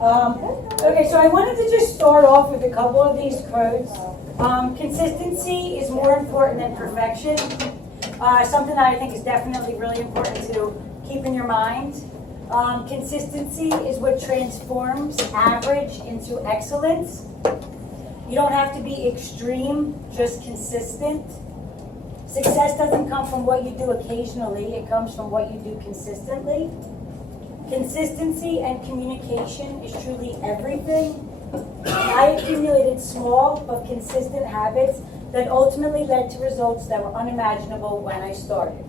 Okay, so I wanted to just start off with a couple of these quotes. Consistency is more important than perfection. Something that I think is definitely really important to keep in your mind. Consistency is what transforms average into excellence. You don't have to be extreme, just consistent. Success doesn't come from what you do occasionally, it comes from what you do consistently. Consistency and communication is truly everything. I accumulated small but consistent habits that ultimately led to results that were unimaginable when I started.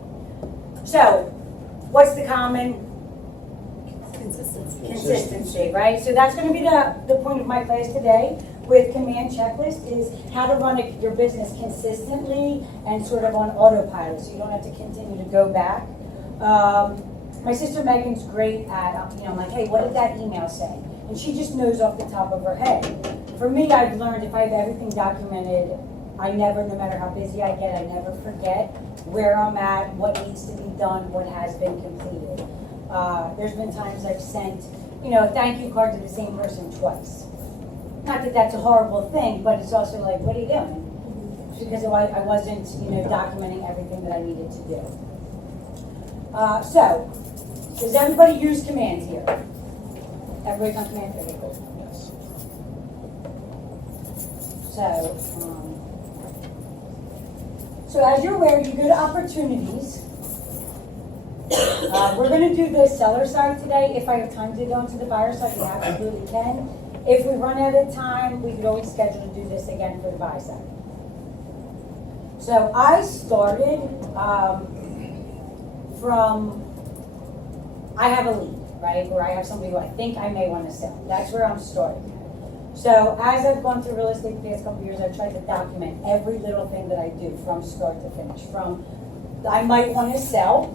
So, what's the common? Consistency, right? So that's going to be the point of my class today with command checklist is how to run your business consistently and sort of on autopilot so you don't have to continue to go back. My sister Megan's great at, I'm like, hey, what did that email say? And she just knows off the top of her head. For me, I've learned if I have everything documented, I never, no matter how busy I get, I never forget where I'm at, what needs to be done, what has been completed. There's been times I've sent, a thank you card to the same person twice. Not that that's a horrible thing, but it's also like, what are you doing? Because I wasn't, documenting everything that I needed to do. So, does everybody use commands here? Everybody's on command for vehicles? Yes. So as you're aware, you go to opportunities. We're going to do the seller side today. If I have time to go into the buyer side, we absolutely can. If we run out of time, we could always schedule to do this again for the buy side. So I started from, I have a lead, right? Or I have somebody who I think I may want to sell. That's where I'm starting. So as I've gone through real estate the past couple of years, I've tried to document every little thing that I do from start to finish. From I might want to sell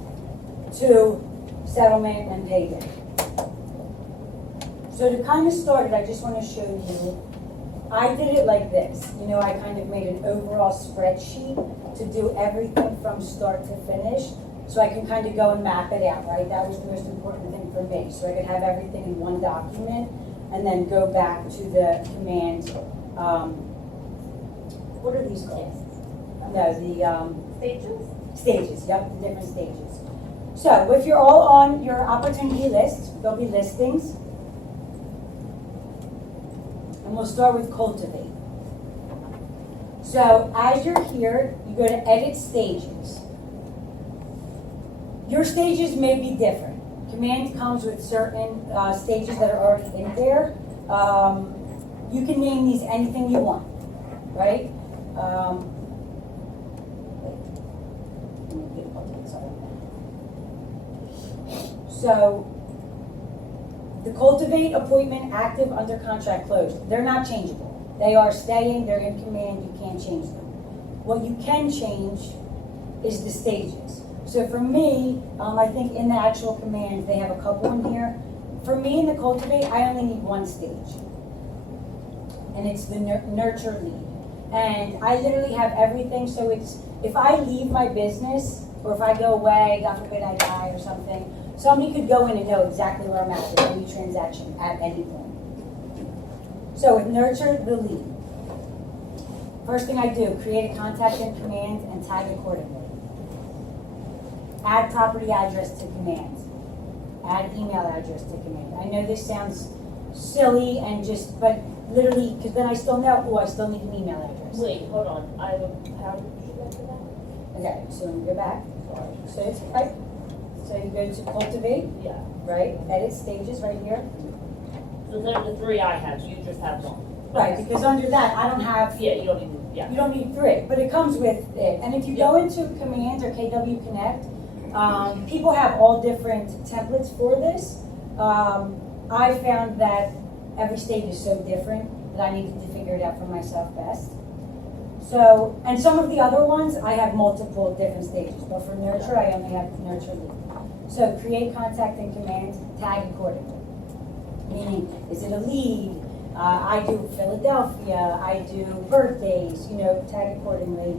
to settlement and payday. So to kind of start it, I just want to show you, I did it like this. I kind of made an overall spreadsheet to do everything from start to finish. So I can kind of go and map it out, right? That was the most important thing for me. So I could have everything in one document and then go back to the command, what are these called? No, the Stages? Stages, yep, the different stages. So if you're all on your opportunity list, there'll be listings. And we'll start with cultivate. So as you're here, you go to edit stages. Your stages may be different. Command comes with certain stages that are already in there. You can name these anything you want, right? So, the cultivate, appointment, active, under contract, closed. They're not changeable. They are staying, they're in command, you can't change them. What you can change is the stages. So for me, I think in the actual command, they have a couple in here. For me in the cultivate, I only need one stage. And it's the nurture lead. And I literally have everything, so it's, if I leave my business, or if I go away, God forbid I die or something, somebody could go in and know exactly where I'm at with any transaction at any point. So with nurture the lead, first thing I do, create a contact in command and tag accordingly. Add property address to command. Add email address to command. I know this sounds silly and just, but literally, because then I still know, I still need an email address. Wait, hold on. How did you get to that? Okay, so let me go back. So it's right. So you go to cultivate, Yeah. right? Edit stages right here. So they're the three I have, you just have one. Right, because under that, I don't have, Yeah, you don't need, yeah. you don't need three, but it comes with it. And if you go into Command or KW Connect, people have all different templates for this. I found that every stage is so different that I needed to figure it out for myself best. So, and some of the other ones, I have multiple different stages, but for nurture, I only have nurture lead. So create contact in command, tag accordingly. Meaning, is it a lead? I do Philadelphia, I do birthdays, tag accordingly,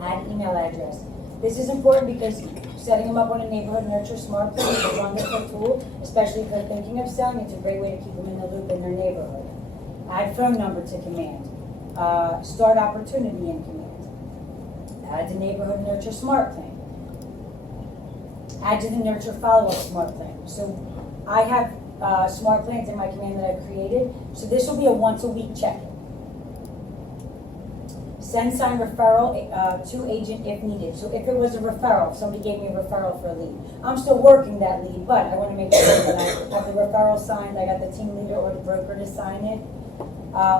add email address. This is important because Setting them up on a neighborhood nurture smart plan is a wonderful tool, especially if they're thinking of selling. It's a great way to keep them in the loop in their neighborhood. Add phone number to command. Start opportunity in command. Add to neighborhood nurture smart plan. Add to the nurture follow-up smart plan. So I have smart plans in my command that I've created. So this will be a once-a-week check-in. Send sign referral to agent if needed. So if it was a referral, if somebody gave me a referral for a lead, I'm still working that lead, but I want to make sure that I have the referral signed, I got the team leader or the broker to sign it.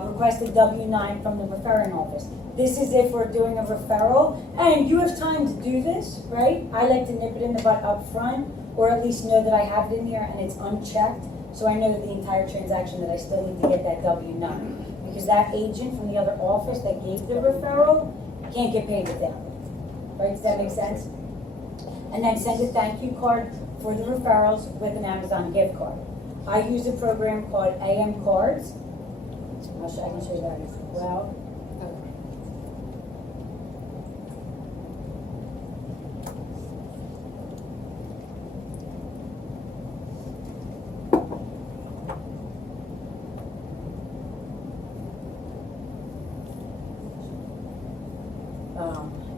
Request a W-9 from the referring office. This is if we're doing a referral, and you have time to do this, right? I like to nip it in the butt up front, or at least know that I have it in here and it's unchecked, so I know that the entire transaction that I still need to get that W-9. Because that agent from the other office that gave the referral can't get paid without it. Right, does that make sense? And then send a thank you card for the referrals with an Amazon gift card. I use a program called AM Cards. I can show you that as well.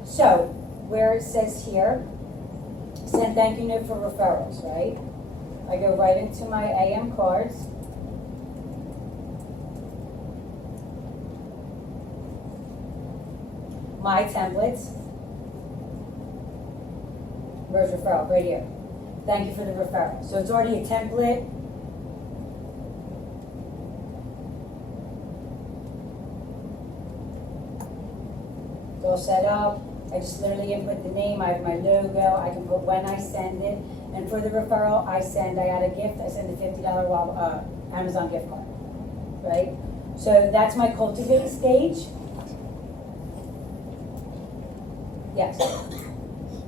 So, where it says here, send thank you note for referrals, right? I go right into my AM cards. My templates. Where's referral? Right here. Thank you for the referral. So it's already a template. It's all set up. I just literally input the name, I have my logo, I can put when I send it, and for the referral, I add a gift, I send a $50 Amazon gift card, right? So that's my cultivate stage. Yes.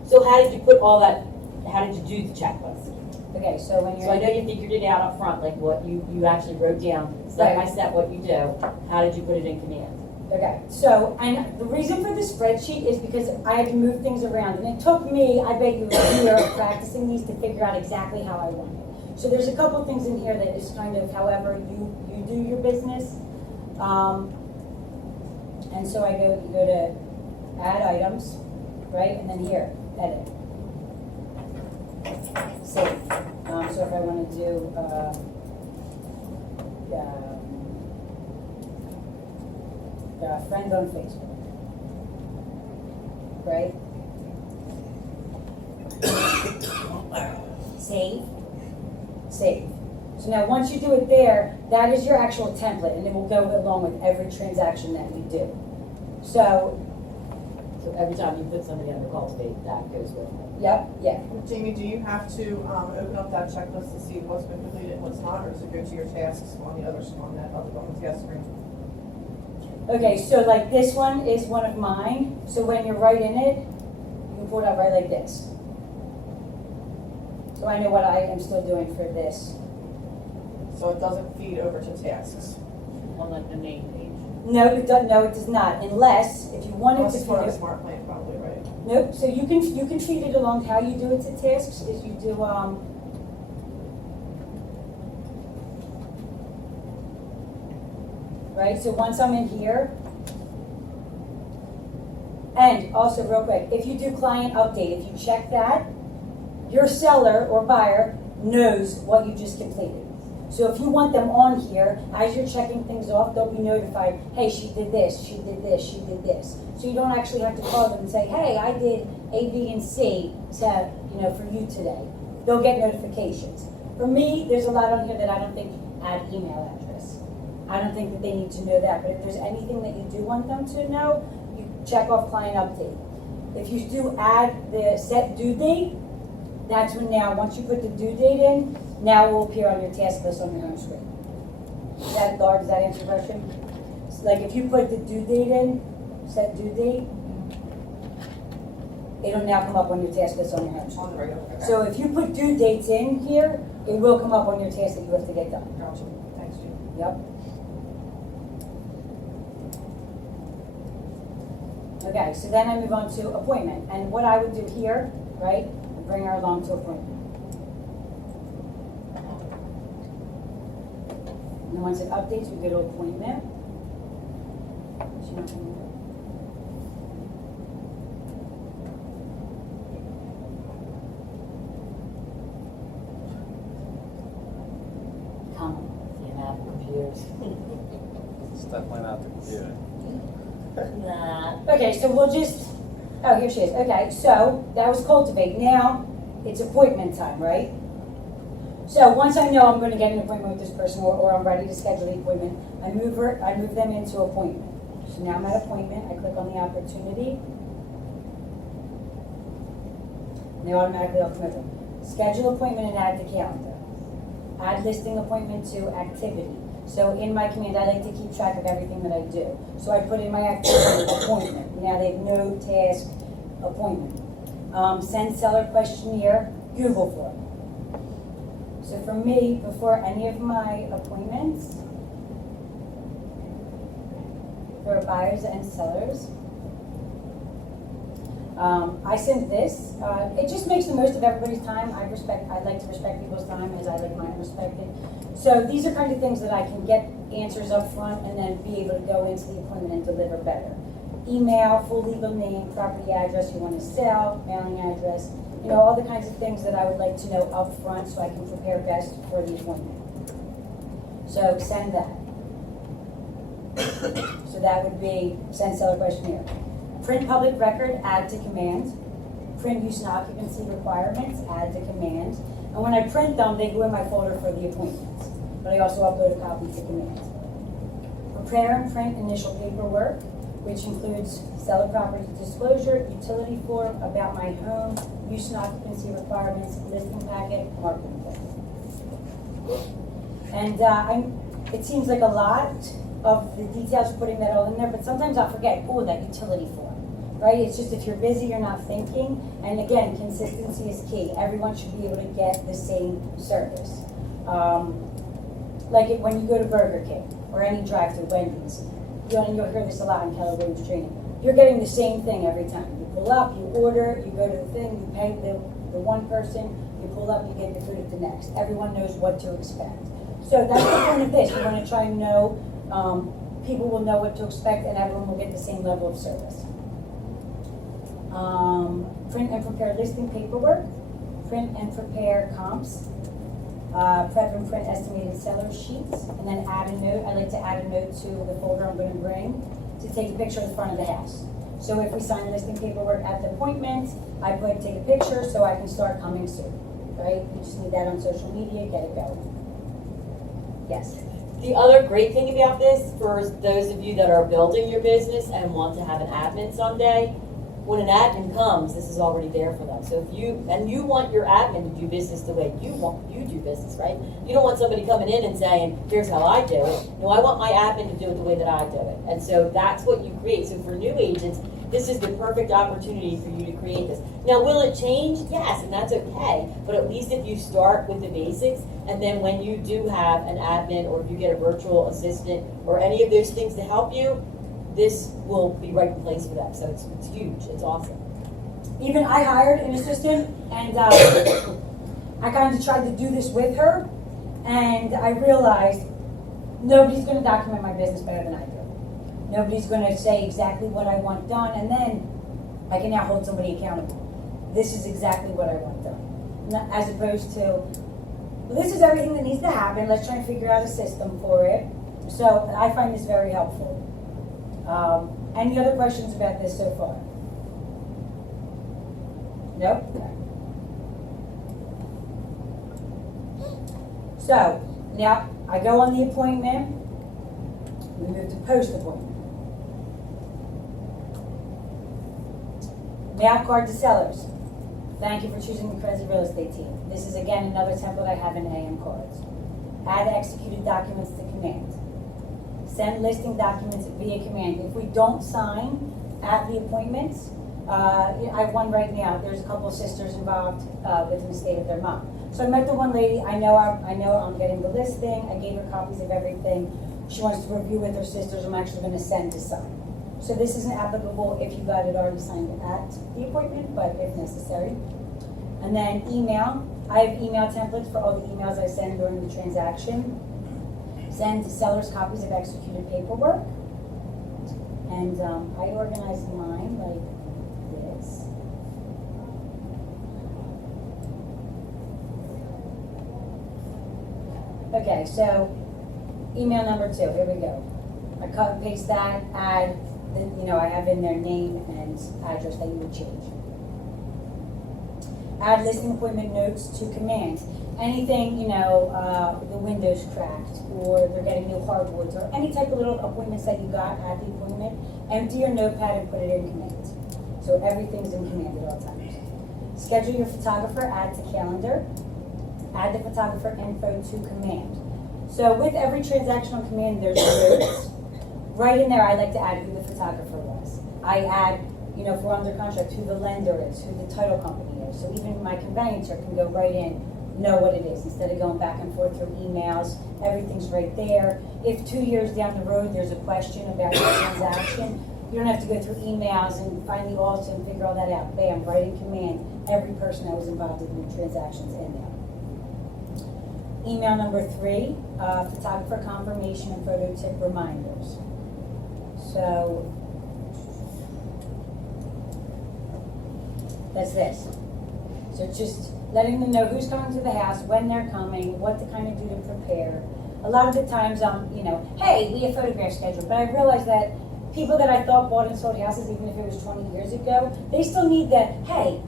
So how did you put all that, how did you do the checklist? Okay, so when you're. So I know you figured it out up front, like what you actually wrote down, step by step what you do. How did you put it in command? Okay, so, and the reason for the spreadsheet is because I had to move things around, and it took me, I bet you, a year of practicing these to figure out exactly how I want it. So there's a couple things in here that is kind of however you do your business. And so I go to add items, right, and then here, edit. Save. So if I want to do, friend on Facebook, right? Save, save. So now once you do it there, that is your actual template, and it will go along with every transaction that you do. So every time you put somebody under cultivate, that goes with it. Yep, yeah. Jamie, do you have to open up that checklist to see what's been completed and what's not, or does it go to your tasks on the other, on that other, on the task screen? Okay, so like this one is one of mine. So when you're right in it, you can pull it up right like this. So I know what I am still doing for this. So it doesn't feed over to tasks. On like the main page. No, it does. No, it does not. Unless if you wanted Unless to it's part of feed a it. smart plan, probably, right? Nope. So you can feed it along. How you do it to tasks is you do right. So once I'm in here, and also real quick, if you do client update, if you check that, your seller or buyer knows what you just completed. So if you want them on here, as you're checking things off, they'll be notified, hey, she did this, she did this, she did this. So you don't actually have to call them and say, hey, I did A, B, and C to, for you today. They'll get notifications. For me, there's a lot on here that I don't think add email address. I don't think that they need to know that, but if there's anything that you do want them to know, you check off client update. If you do add the set due date, that's when now, once you put the due date in, now it will appear on your task list on your home screen. Does that answer your question? So like if you put the due date in, set due date, it'll now come up on your task list on your home screen. On the regular, okay. So if you put due dates in here, it will come up on your task that you have to get done. Gotcha. Thanks, Jim. Yep. Okay, so then I move on to appointment. And what I would do here, right, bring her along to appointment. And then once it updates, we go to appointment. She not coming up? Come on. The amount of computers. It's definitely not the computer. Nah. Okay, so we'll just, oh, here she is. Okay, so that was cultivate. Now it's appointment time, right? So once I know I'm going to get an appointment with this person, or I'm ready to schedule the appointment, I move them into appointment. So now I'm at appointment. I click on the opportunity. And they automatically all come over. Schedule appointment and add to calendar. Add listing appointment to activity. So in my command, I like to keep track of everything that I do. So I put in my activity appointment. Now they have no task appointment. Send seller questionnaire, Google form. So for me, before any of my appointments, for buyers and sellers, I send this. It just makes the most of everybody's time. I like to respect people's time as I like mine respected. So these are kind of things that I can get answers up front and then be able to go into the appointment and deliver better. Email, full legal name, property address you want to sell, mailing address, all the kinds of things that I would like to know up front so I can prepare best for the appointment. So send that. So that would be send seller questionnaire. Print public record, add to command. Print use and occupancy requirements, add to command. And when I print them, they go in my folder for the appointments. But I also upload a copy to command. Prepare and print initial paperwork, which includes seller property disclosure, utility form, about my home, use and occupancy requirements, listing packet, marketing plan. And it seems like a lot of the details, putting that all in there, but sometimes I'll forget, that utility form, right? It's just if you're busy, you're not thinking. And again, consistency is key. Everyone should be able to get the same service. When you go to Burger King or any drive-thru, Wendy's, you'll hear this a lot in Keller Williams training. You're getting the same thing every time. You pull up, you order, you go to the thing, you pay the one person, you pull up, you get your food at the next. Everyone knows what to expect. So that's the point of this. You want to try and know, people will know what to expect and everyone will get the same level of service. Print and prepare listing paperwork, print and prepare comps, prep and print estimated seller sheets, and then add a note. I like to add a note to the folder I'm going to bring to take a picture of the front of the house. So if we sign listing paperwork at the appointment, I take a picture so I can start coming soon, right? You just need that on social media, get it going. Yes. The other great thing about this, for those of you that are building your business and want to have an admin someday, when an admin comes, this is already there for them. So if you want your admin to do business the way you do business, right? You don't want somebody coming in and saying, here's how I do it. No, I want my admin to do it the way that I do it. And so that's what you create. So for new agents, this is the perfect opportunity for you to create this. Now, will it change? Yes, and that's okay. But at least if you start with the basics, and then when you do have an admin, or if you get a virtual assistant, or any of those things to help you, this will be right in place for them. So it's huge. It's awesome. Even I hired an assistant, and I kind of tried to do this with her, and I realized nobody's going to document my business better than I do. Nobody's going to say exactly what I want done, and then I can now hold somebody accountable. This is exactly what I want done. As opposed to, well, this is everything that needs to happen. Let's try and figure out a system for it. So I find this very helpful. Any other questions about this so far? Nope. So now I go on the appointment. We move to post appointment. Mail card to sellers. Thank you for choosing the Kerezsi real estate team. This is again another template I have in AM cards. Add executed documents to command. Send listing documents via command. If we don't sign at the appointments, I have one right now. There's a couple of sisters involved with the estate of their mom. So I met the one lady. I know I'm getting the listing. I gave her copies of everything. She wants to review with her sisters. I'm actually going to send to sign. So this isn't applicable if you got it already signed at the appointment, but if necessary. And then email, I have email templates for all the emails I send during the transaction. Send sellers copies of executed paperwork. And I organize mine like this. Okay, so email number 2, here we go. I cut and paste that, add, I have in their name and address that you would change. Add listing appointment notes to command. Anything, the window's cracked, or they're getting new hardwoods, or any type of little appointments that you got at the appointment, empty your notepad and put it in command. So everything's in command at all times. Schedule your photographer, add to calendar. Add the photographer info to command. So with every transactional command, there's notes. Right in there, I like to add who the photographer was. I add, if we're under contract, who the lender is, who the title company is. So even my conveyancer can go right in, know what it is, instead of going back and forth through emails. Everything's right there. If 2 years down the road, there's a question about your transaction, you don't have to go through emails and find the alts and figure all that out. Bam, right in command, every person that was involved in the transactions in there. Email number 3, photographer confirmation and photo tip reminders. So that's this. So it's just letting them know who's coming to the house, when they're coming, what to kind of do to prepare. A lot of the times, hey, we have photograph scheduled, but I realized that people that I thought bought and sold houses, even if it was 20 years ago, they still need that, hey,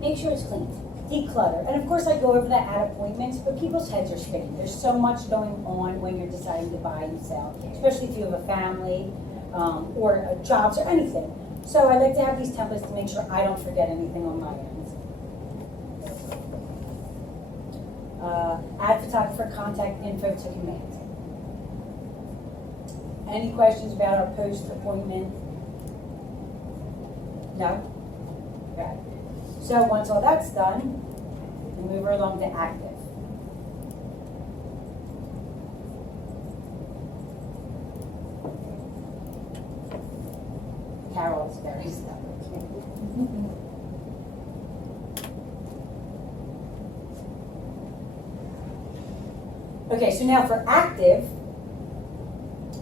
make sure it's clean. Declutter. And of course I go over that at appointments, but people's heads are spinning. There's so much going on when you're deciding to buy and sell, especially if you have a family or jobs or anything. So I like to have these templates to make sure I don't forget anything on my end. Add photographer contact info to command. Any questions about our post-appointment? No? Okay. So once all that's done, we move right along to active. Carol's very stubborn. Okay, so now for active,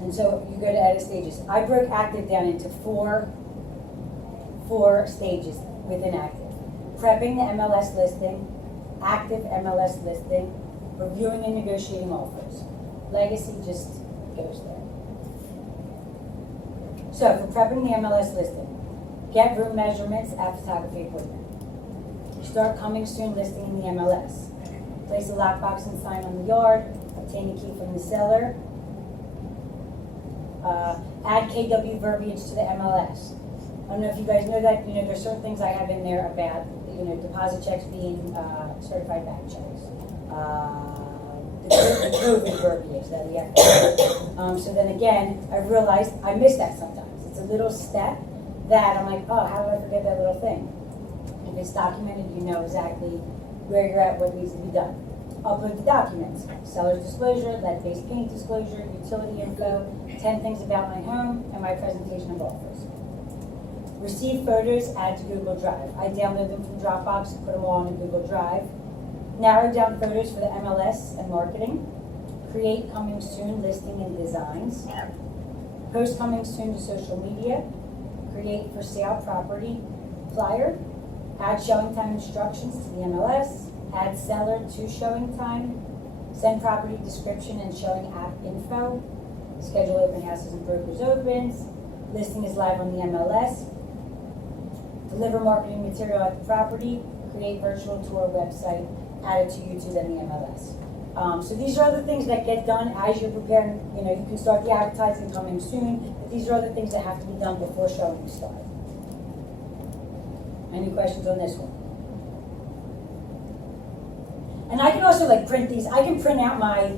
and so you go to edit stages. I broke active down into four stages within active. Prepping the MLS listing, active MLS listing, reviewing and negotiating offers. Legacy just goes there. So for prepping the MLS listing, get room measurements at photography appointment. Start coming soon listing in the MLS. Place a lockbox and sign on the yard. Obtain a key from the seller. Add KW verbiage to the MLS. I don't know if you guys know that, there's certain things I have in there about, deposit checks being certified bank checks. The COVID verbiage that we have. So then again, I realized I miss that sometimes. It's a little step that I'm like, oh, how did I forget that little thing? If it's documented, you know exactly where you're at, what needs to be done. Upload the documents, seller's disclosure, lead-based paint disclosure, utility info, 10 things about my home, and my presentation of offers. Receive photos, add to Google Drive. I download them from Dropbox, put them all in Google Drive. Narrow down photos for the MLS and marketing. Create coming soon listing and designs. Post coming soon to social media. Create for sale property flyer. Add showing time instructions to the MLS. Add seller to showing time. Send property description and showing app info. Schedule open houses and brokers opens. Listing is live on the MLS. Deliver marketing material at the property. Create virtual tour website. Add it to YouTube and the MLS. So these are other things that get done as you're preparing. You can start the advertising coming soon, but these are other things that have to be done before showings start. Any questions on this one? And I can also print these. I can print out my,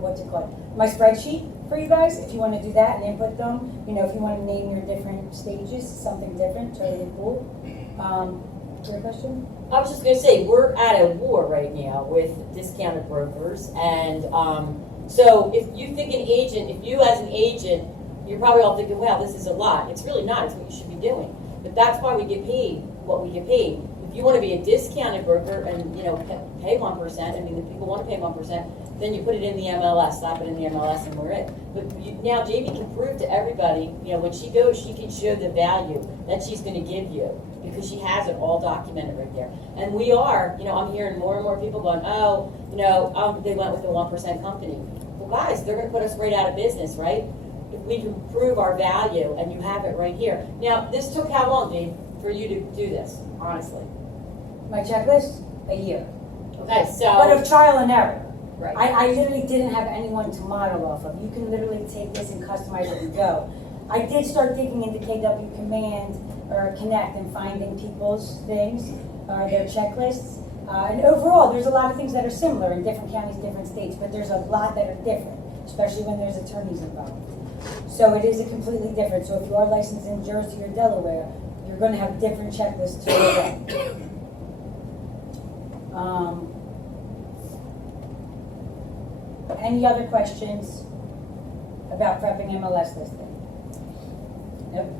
what's it called? My spreadsheet for you guys, if you want to do that and input them. If you want to name your different stages, something different, totally cool. Your question? I was just going to say, we're at a war right now with discounted brokers, and so if you think an agent, if you as an agent, you're probably all thinking, wow, this is a lot. It's really not. It's what you should be doing. But that's why we get paid what we get paid. If you wanna be a discounted broker and, you know, pay 1%, I mean, if people wanna pay 1%, then you put it in the MLS, slap it in the MLS and we're it. But now Jamie can prove to everybody, you know, when she goes, she can show the value that she's gonna give you, because she has it all documented right there. And we are, you know, I'm hearing more and more people going, oh, you know, they went with a 1% company. Well, guys, they're gonna put us right out of business, right? If we can prove our value, and you have it right here. Now, this took how long, Dave, for you to do this, honestly? My checklist, a year. Okay, But so, of trial and error. right. I literally didn't have anyone to model off of. You can literally take this and customize it and go. I did start digging into KW Command or Connect and finding people's things, their checklists. And overall, there's a lot of things that are similar in different counties, different states, but there's a lot that are different, especially when there's attorneys involved. So it is a completely different. So if you are licensed in Jersey or Delaware, you're going to have different checklists to look at. Any other questions about prepping MLS listing? Nope.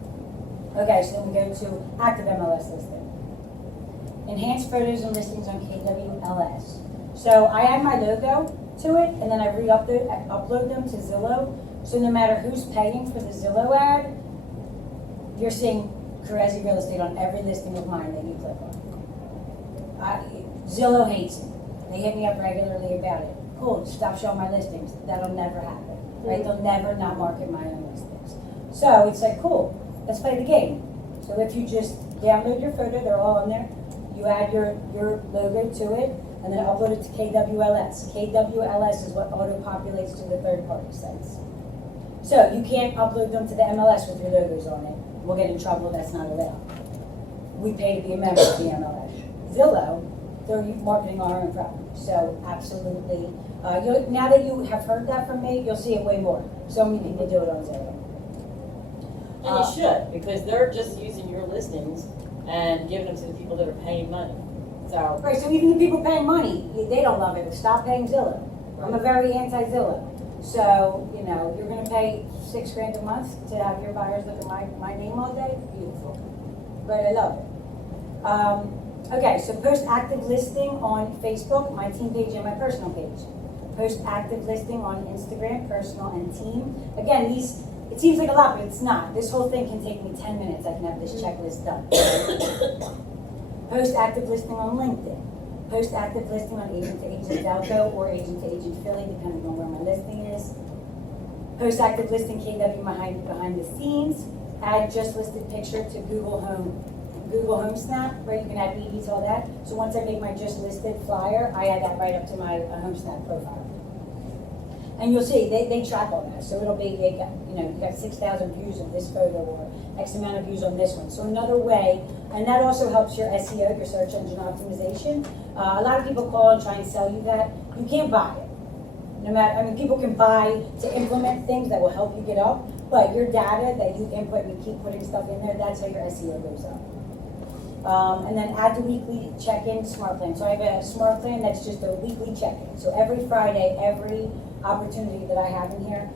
Okay, so then we go to active MLS listing. Enhance photos and listings on KWLS. So I add my logo to it, and then I upload them to Zillow. So no matter who's paying for the Zillow ad, you're seeing Kerezsi Real Estate on every listing of mine that you click on. Zillow hates it. They hit me up regularly about it. Cool, stop showing my listings. That'll never happen, right? They'll never not market my own listings. So it's like, cool, let's play the game. So if you just download your photo, they're all on there. You add your logo to it, and then upload it to KWLS. KWLS is what auto-populates to the third-party sites. So you can't upload them to the MLS with your logos on it. We'll get in trouble, that's not allowed. We pay to be a member of the MLS. Zillow, they're marketing our own property. So absolutely, now that you have heard that from me, you'll see it way more. So many people do it on Zillow. And you should, because they're just using your listings and giving them to the people that are paying money. So, Right, so even the people paying money, they don't love it. Stop paying Zillow. I'm a very anti-Zillow. So, you know, you're gonna pay $6,000 a month to have your buyers look at my name all day? Beautiful. But I love it. Okay, so post active listing on Facebook, my team page and my personal page. Post active listing on Instagram, personal and team. Again, it seems like a lot, but it's not. This whole thing can take me 10 minutes. I can have this checklist done. Post active listing on LinkedIn. Post active listing on agent to agent Delco or agent to agent Philly, depending on where my listing is. Post active listing KW behind the scenes. Add just listed picture to Google Home Snap, right? You can add EV to all that. So once I make my just listed flyer, I add that right up to my Home Snap profile. And you'll see, they track all that. So it'll be, you got 6,000 views of this photo or X amount of views on this one. So another way, and that also helps your SEO, your search engine optimization. A lot of people call and try and sell you that. You can't buy it. People can buy to implement things that will help you get up, but your data that you input and you keep putting stuff in there, that's how your SEO goes up. And then add the weekly check-in smart plan. So I have a smart plan that's just a weekly check-in. So every Friday, every opportunity that I have in here,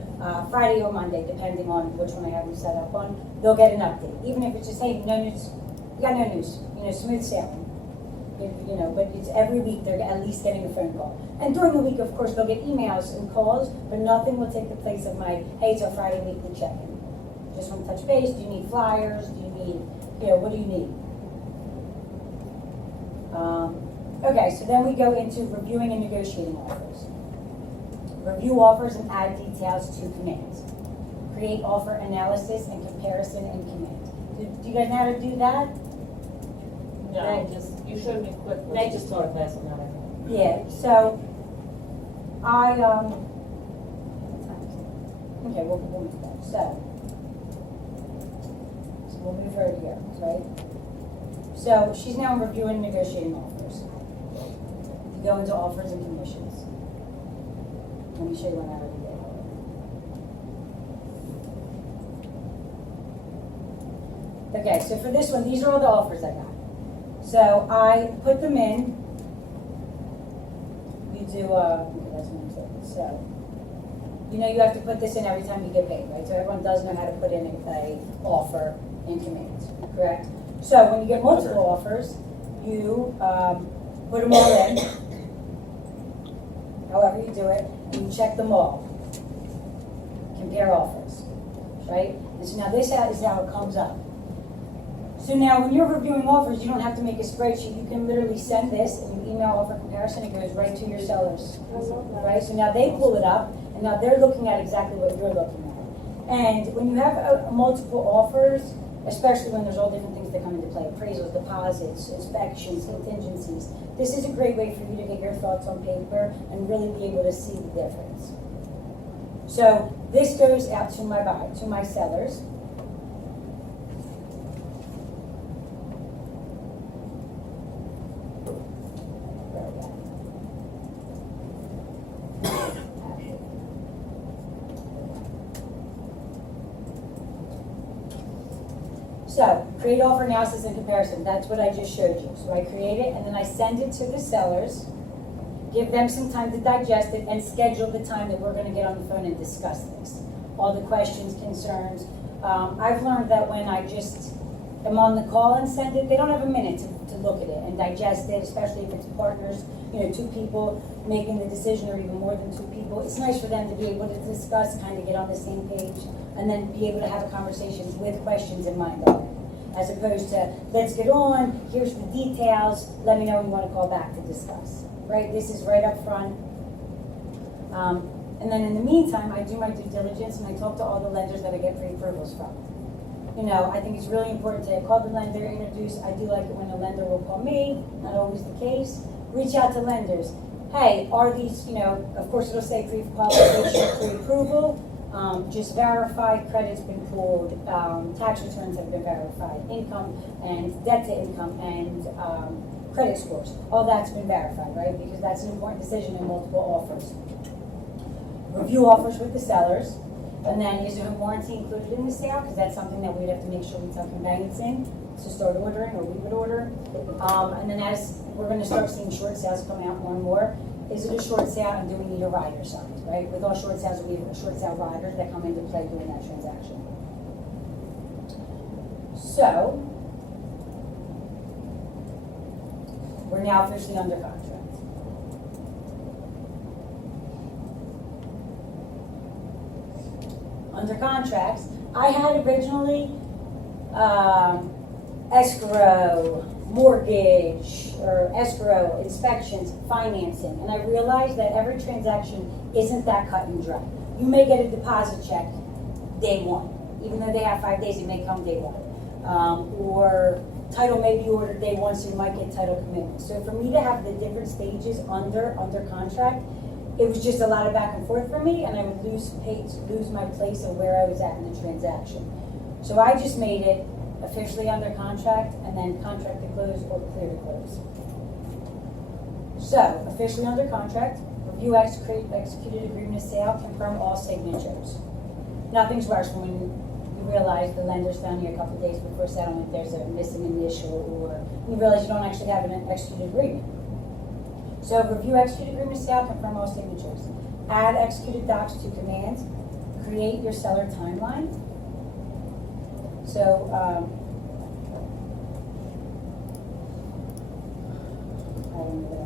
Friday or Monday, depending on which one I have them set up on, they'll get an update. Even if it's just, hey, no news, you got no news, smooth sailing. But it's every week they're at least getting a phone call. And during the week, of course, they'll get emails and calls, but nothing will take the place of my, hey, it's our Friday weekly check-in. Just want to touch base. Do you need flyers? Do you need, what do you need? Okay, so then we go into reviewing and negotiating offers. Review offers and add details to commands. Create offer analysis and comparison in command. Do you guys know how to do that? No, you showed me quick. Meg just taught a class on that, I think. Yeah, so okay, we'll move that. So we'll move her here, right? So she's now reviewing negotiating offers. You go into offers and commissions. Let me show you one I already did. Okay, so for this one, these are all the offers I got. So I put them in. You do, that's one too. So, you have to put this in every time you get paid, right? So everyone does know how to put in a offer in command, correct? So when you get multiple offers, you put them all in, however you do it, and you check them all. Compare offers, right? And so now this is how it comes up. So now when you're reviewing offers, you don't have to make a spreadsheet. You can literally send this and you email offer comparison, it goes right to your sellers, right? So now they pull it up and now they're looking at exactly what you're looking at. And when you have multiple offers, especially when there's all different things that come into play, appraisals, deposits, inspections, contingencies, this is a great way for you to get your thoughts on paper and really be able to see the difference. So this goes out to my sellers. So, create offer analysis and comparison, that's what I just showed you. So I create it and then I send it to the sellers, give them some time to digest it and schedule the time that we're gonna get on the phone and discuss this. All the questions, concerns. I've learned that when I just am on the call and send it, they don't have a minute to look at it and digest it, especially if it's partners, two people making the decision or even more than two people. It's nice for them to be able to discuss, kind of get on the same page, and then be able to have a conversation with questions in mind of it. As opposed to, let's get on, here's the details, let me know when you want to call back to discuss. Right, this is right up front. And then in the meantime, I do my due diligence and I talk to all the lenders that I get pre-approvals from. I think it's really important to call the lender, introduce. I do like it when a lender will call me, not always the case. Reach out to lenders. Hey, are these, of course it'll say pre-qualification, pre-approval, just verified, credit's been pulled, tax returns have been verified, income and debt to income and credit scores. All that's been verified, right? Because that's an important decision in multiple offers. Review offers with the sellers. And then is there a warranty included in the sale? Because that's something that we'd have to make sure we tell conveyancing to start ordering, or we would order. And then as we're going to start seeing short sales coming out more and more, is it a short sale and do we need a rider signed, right? With all short sales, we have short sale riders that come into play during that transaction. So, we're now officially under contract. Under contracts, I had originally escrow, mortgage, or escrow, inspections, financing, and I realized that every transaction isn't that cut and dry. You may get a deposit check day one, even though they have 5 days, it may come day one. Or title may be ordered day one, so you might get title commitment. So for me to have the different stages under contract, it was just a lot of back and forth for me, and I would lose my place of where I was at in the transaction. So I just made it officially under contract, and then contract to close or clear to close. So, officially under contract, review executed agreement of sale, confirm all signatures. Nothing's worse than when you realize the lender's found you a couple days before settlement, there's a missing initial, or you realize you don't actually have an executed agreement. So review executed agreement of sale, confirm all signatures. Add executed docs to command. Create your seller timeline. So, I don't know what I'm doing.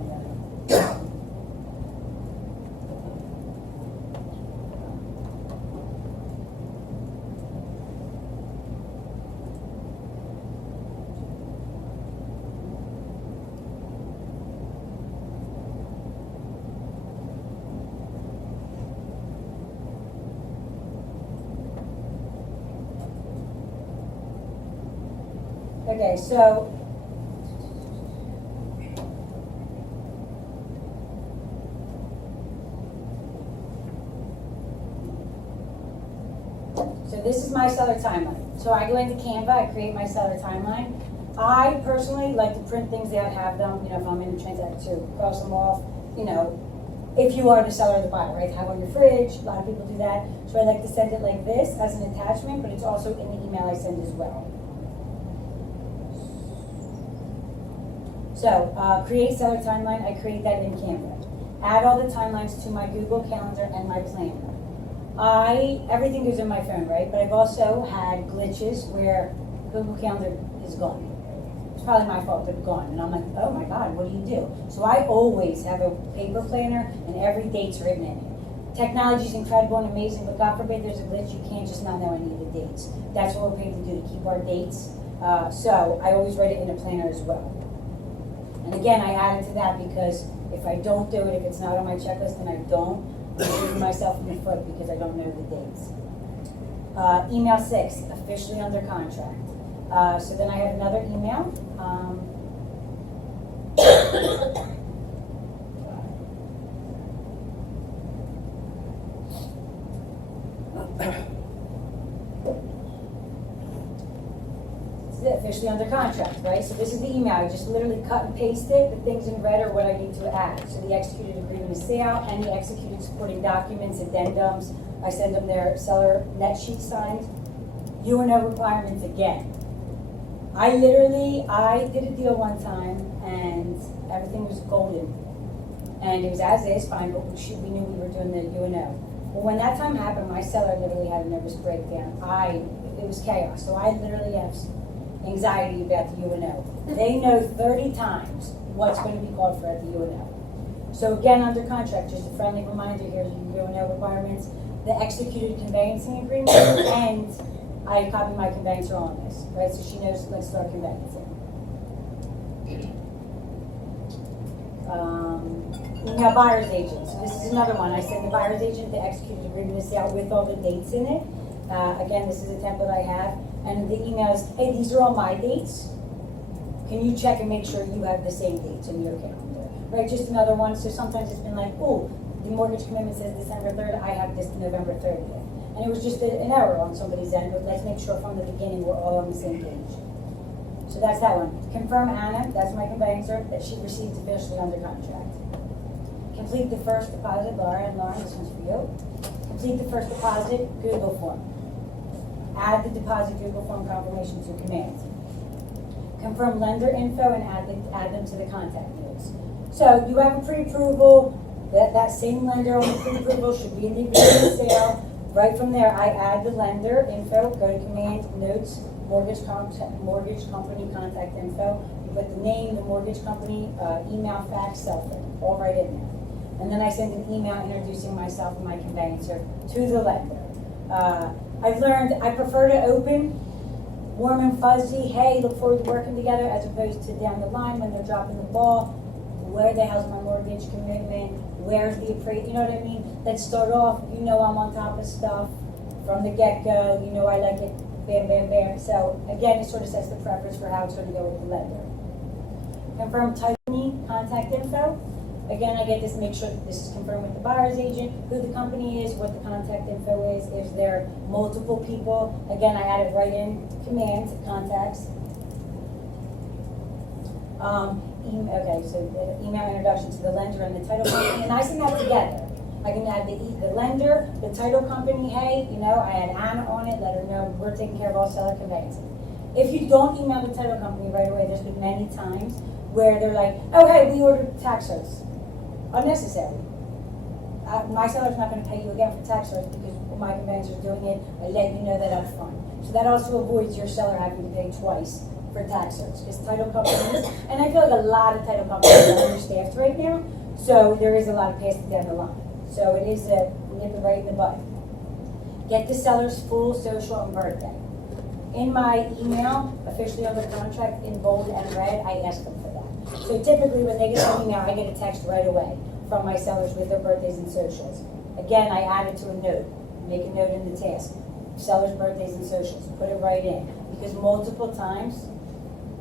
Okay, so this is my seller timeline. So I go into Canva, I create my seller timeline. I personally like to print things out, have them, if I'm in a transaction, to cross them off, if you are the seller or the buyer, right? Have on your fridge, a lot of people do that. So I like to send it like this as an attachment, but it's also in the email I send as well. So, create seller timeline, I create that in Canva. Add all the timelines to my Google Calendar and my planner. Everything goes in my phone, right? But I've also had glitches where Google Calendar is gone. It's probably my fault, but gone. And I'm like, oh my God, what do you do? So I always have a paper planner and every date's written in it. Technology's incredible and amazing, but God forbid there's a glitch, you can't just not know any of the dates. That's what we're paid to do, to keep our dates. So I always write it in a planner as well. And again, I added to that because if I don't do it, if it's not on my checklist and I don't, I'm shooting myself in the foot because I don't know the dates. Email 6, officially under contract. So then I have another email. This is it, officially under contract, right? So this is the email. I just literally cut and pasted. The things in red are what I need to add. So the executed agreement is sale, any executed supporting documents, addendums. I send them their seller net sheet signed. UNO requirements again. I did a deal one time and everything was golden. And it was as is, fine, but we knew we were doing the UNO. Well, when that time happened, my seller literally had a nervous breakdown. It was chaos. So I literally have anxiety about the UNO. They know 30 times what's going to be called for at the UNO. So again, under contract, just a friendly reminder, here's your UNO requirements, the executed conveyancing agreement, and I copy my conveyancer on this, right? So she knows, let's start conveyancing. Email buyer's agent. So this is another one. I send the buyer's agent the executed agreement of sale with all the dates in it. Again, this is a template I have. And the email is, hey, these are all my dates. Can you check and make sure you have the same dates in your calendar? Right, just another one. So sometimes it's been like, oh, the mortgage commitment says December 3rd. I have this November 30th. And it was just an error on somebody's end, but let's make sure from the beginning we're all on the same page. So that's that one. Confirm Anna, that's my conveyancer, that she received officially under contract. Complete the first deposit, Laura, and Lauren, this one's for you. Complete the first deposit, Google form. Add the deposit Google form confirmation to command. Confirm lender info and add them to the contact notes. So you have a pre-approval, that same lender on the pre-approval should be in the agreement of sale. Right from there, I add the lender info, go to command, notes, mortgage company contact info. You put the name, the mortgage company, email, fax, cell phone, all right in there. And then I send an email introducing myself and my conveyancer to the lender. I've learned I prefer to open warm and fuzzy, hey, look forward to working together, as opposed to down the line when they're dropping the ball. Where the hell's my mortgage commitment? Where's the appraisal? You know what I mean? Let's start off, you know I'm on top of stuff from the get-go. You know I like it, bam, bam, bam. So again, it sort of sets the preference for how it's going to go with the lender. Confirm title, contact info. Again, I get this, make sure that this is confirmed with the buyer's agent, who the company is, what the contact info is, if there are multiple people. Again, I add it right in command, contacts. Okay, so the email introduction to the lender and the title company, and I send that together. I can add the lender, the title company, hey, you know, I add Anna on it, let her know we're taking care of all seller conveyancing. If you don't email the title company right away, there's been many times where they're like, oh, hey, we ordered tax certs. Unnecessary. My seller's not going to pay you again for tax certs because my conveyancer's doing it. I let you know that up front. So that also avoids your seller having to pay twice for tax certs, because title companies, and I feel like a lot of title companies are understaffed right now, so there is a lot of passing down the line. So it is a nip it right in the bud. Get the seller's full social and birthday. In my email, officially under contract in bold and red, I ask them for that. So typically when they get an email, I get a text right away from my sellers with their birthdays and socials. Again, I add it to a note, make a note in the task. Sellers' birthdays and socials, put it right in, because multiple times,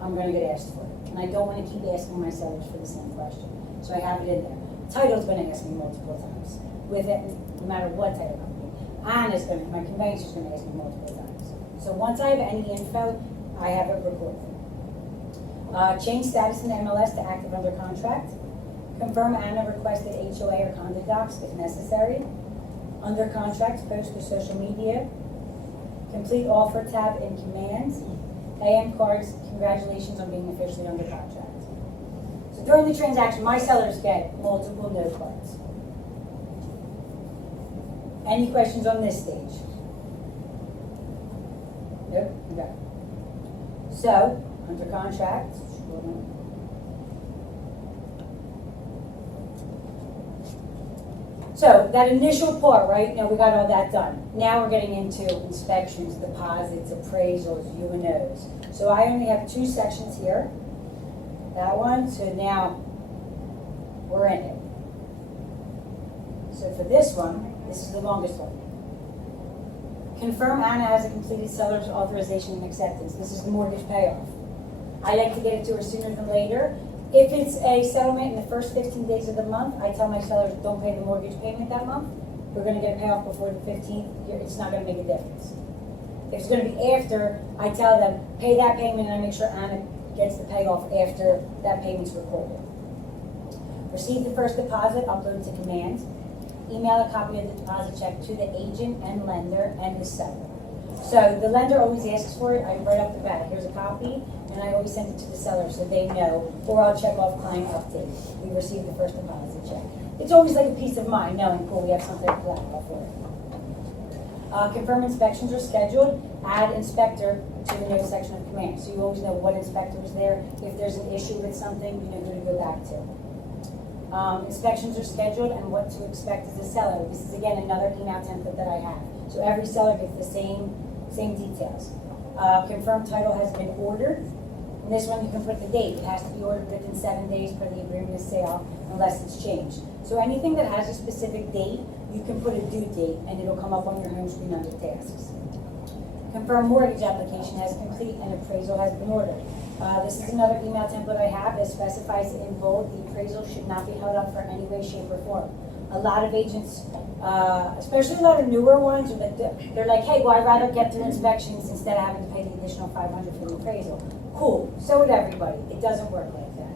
I'm going to get asked for it. And I don't want to keep asking my sellers for the same question. So I have it in there. Title's going to ask me multiple times with it, no matter what title company. Anna's going to, my conveyancer's going to ask me multiple times. So once I have any info, I have it recorded. Change status in the MLS to active under contract. Confirm Anna requested HOA or condo docs if necessary. Under contract, post to social media. Complete offer tab in command. AM cards, congratulations on being officially under contract. So during the transaction, my sellers get multiple note cards. Any questions on this stage? Nope? Okay. So, under contract, so that initial part, right, now we got all that done. Now we're getting into inspections, deposits, appraisals, U&Os. So I only have 2 sections here. That one, so now we're in it. So for this one, this is the longest one. Confirm Anna has a completed seller's authorization and acceptance. This is the mortgage payoff. I like to get it to her sooner than later. If it's a settlement in the first 15 days of the month, I tell my sellers, don't pay the mortgage payment that month. We're gonna get a payoff before the 15th, it's not gonna make a difference. If it's gonna be after, I tell them, pay that payment and I make sure Anna gets the payoff after that payment's recorded. Receive the first deposit, upload to command. Email a copy of the deposit check to the agent and lender and the seller. So the lender always asks for it, I right off the bat, here's a copy, and I always send it to the seller so they know, or I'll check off client update. We received the first deposit check. It's always like a peace of mind knowing, cool, we have something to collateral for it. Confirm inspections are scheduled, add inspector to the note section of command. So you always know what inspector is there. If there's an issue with something, you know who to go back to. Inspections are scheduled and what to expect as a seller. This is again another email template that I have. So every seller gets the same details. Confirmed title has been ordered. And this one you can put the date. It has to be ordered within 7 days per the agreement of sale unless it's changed. So anything that has a specific date, you can put a due date and it'll come up on your home screen under tasks. Confirmed mortgage application has complete and appraisal has been ordered. This is another email template I have that specifies in bold, the appraisal should not be held up for any way, shape, or form. A lot of agents, especially a lot of newer ones, they're like, hey, well, I'd rather get through inspections instead of having to pay the additional $500 for the appraisal. Cool, so would everybody. It doesn't work like that.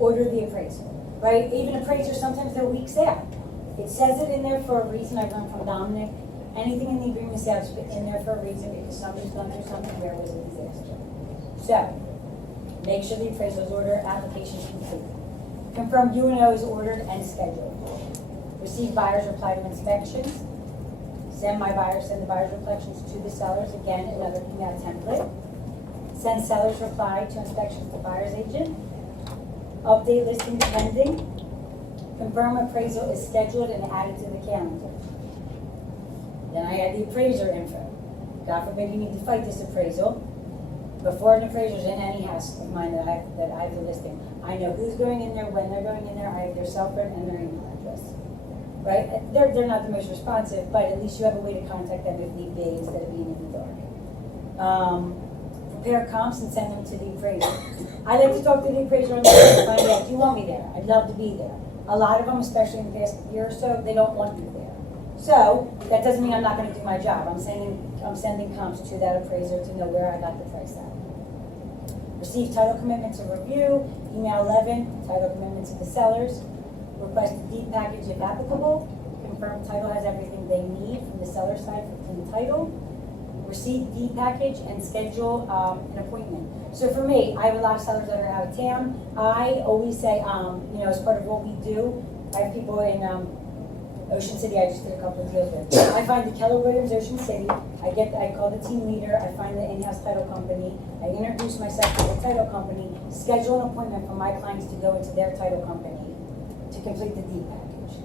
Order the appraisal, right? Even appraisers, sometimes they're weeks out. It says it in there for a reason. I've learned from Dominic. Anything in the agreement says it's in there for a reason because somebody's gone through something where it was a disaster. So, make sure the appraisal is ordered, application is complete. Confirm U&O is ordered and scheduled. Receive buyer's reply to inspections. Send the buyer's reflections to the sellers. Again, another email template. Send seller's reply to inspections to buyer's agent. Update listing pending. Confirm appraisal is scheduled and added to the calendar. Then I add the appraiser info. God forbid you need to fight this appraisal. Before an appraiser's in any house of mine that I have the listing, I know who's going in there, when they're going in there, I have their cell phone and their email address. Right? They're not the most responsive, but at least you have a way to contact them if need be instead of being in the dark. Prepare comps and send them to the appraiser. I like to talk to the appraiser on the phone and find out, do you want me there? I'd love to be there. A lot of them, especially in the past year or so, they don't want me there. So that doesn't mean I'm not going to do my job. I'm sending comps to that appraiser to know where I got the price at. Receive title commitment to review. Email 11, title commitment to the sellers. Request a deed package if applicable. Confirm title has everything they need from the seller side for clean title. Receive deed package and schedule an appointment. So for me, I have a lot of sellers that are out of town. I always say, as part of what we do, I have people in Ocean City. I just did a couple of deals with. I find the Keller Williams Ocean City. I call the team leader. I find the in-house title company. I introduce myself to the title company. Schedule an appointment for my clients to go into their title company to complete the deed package.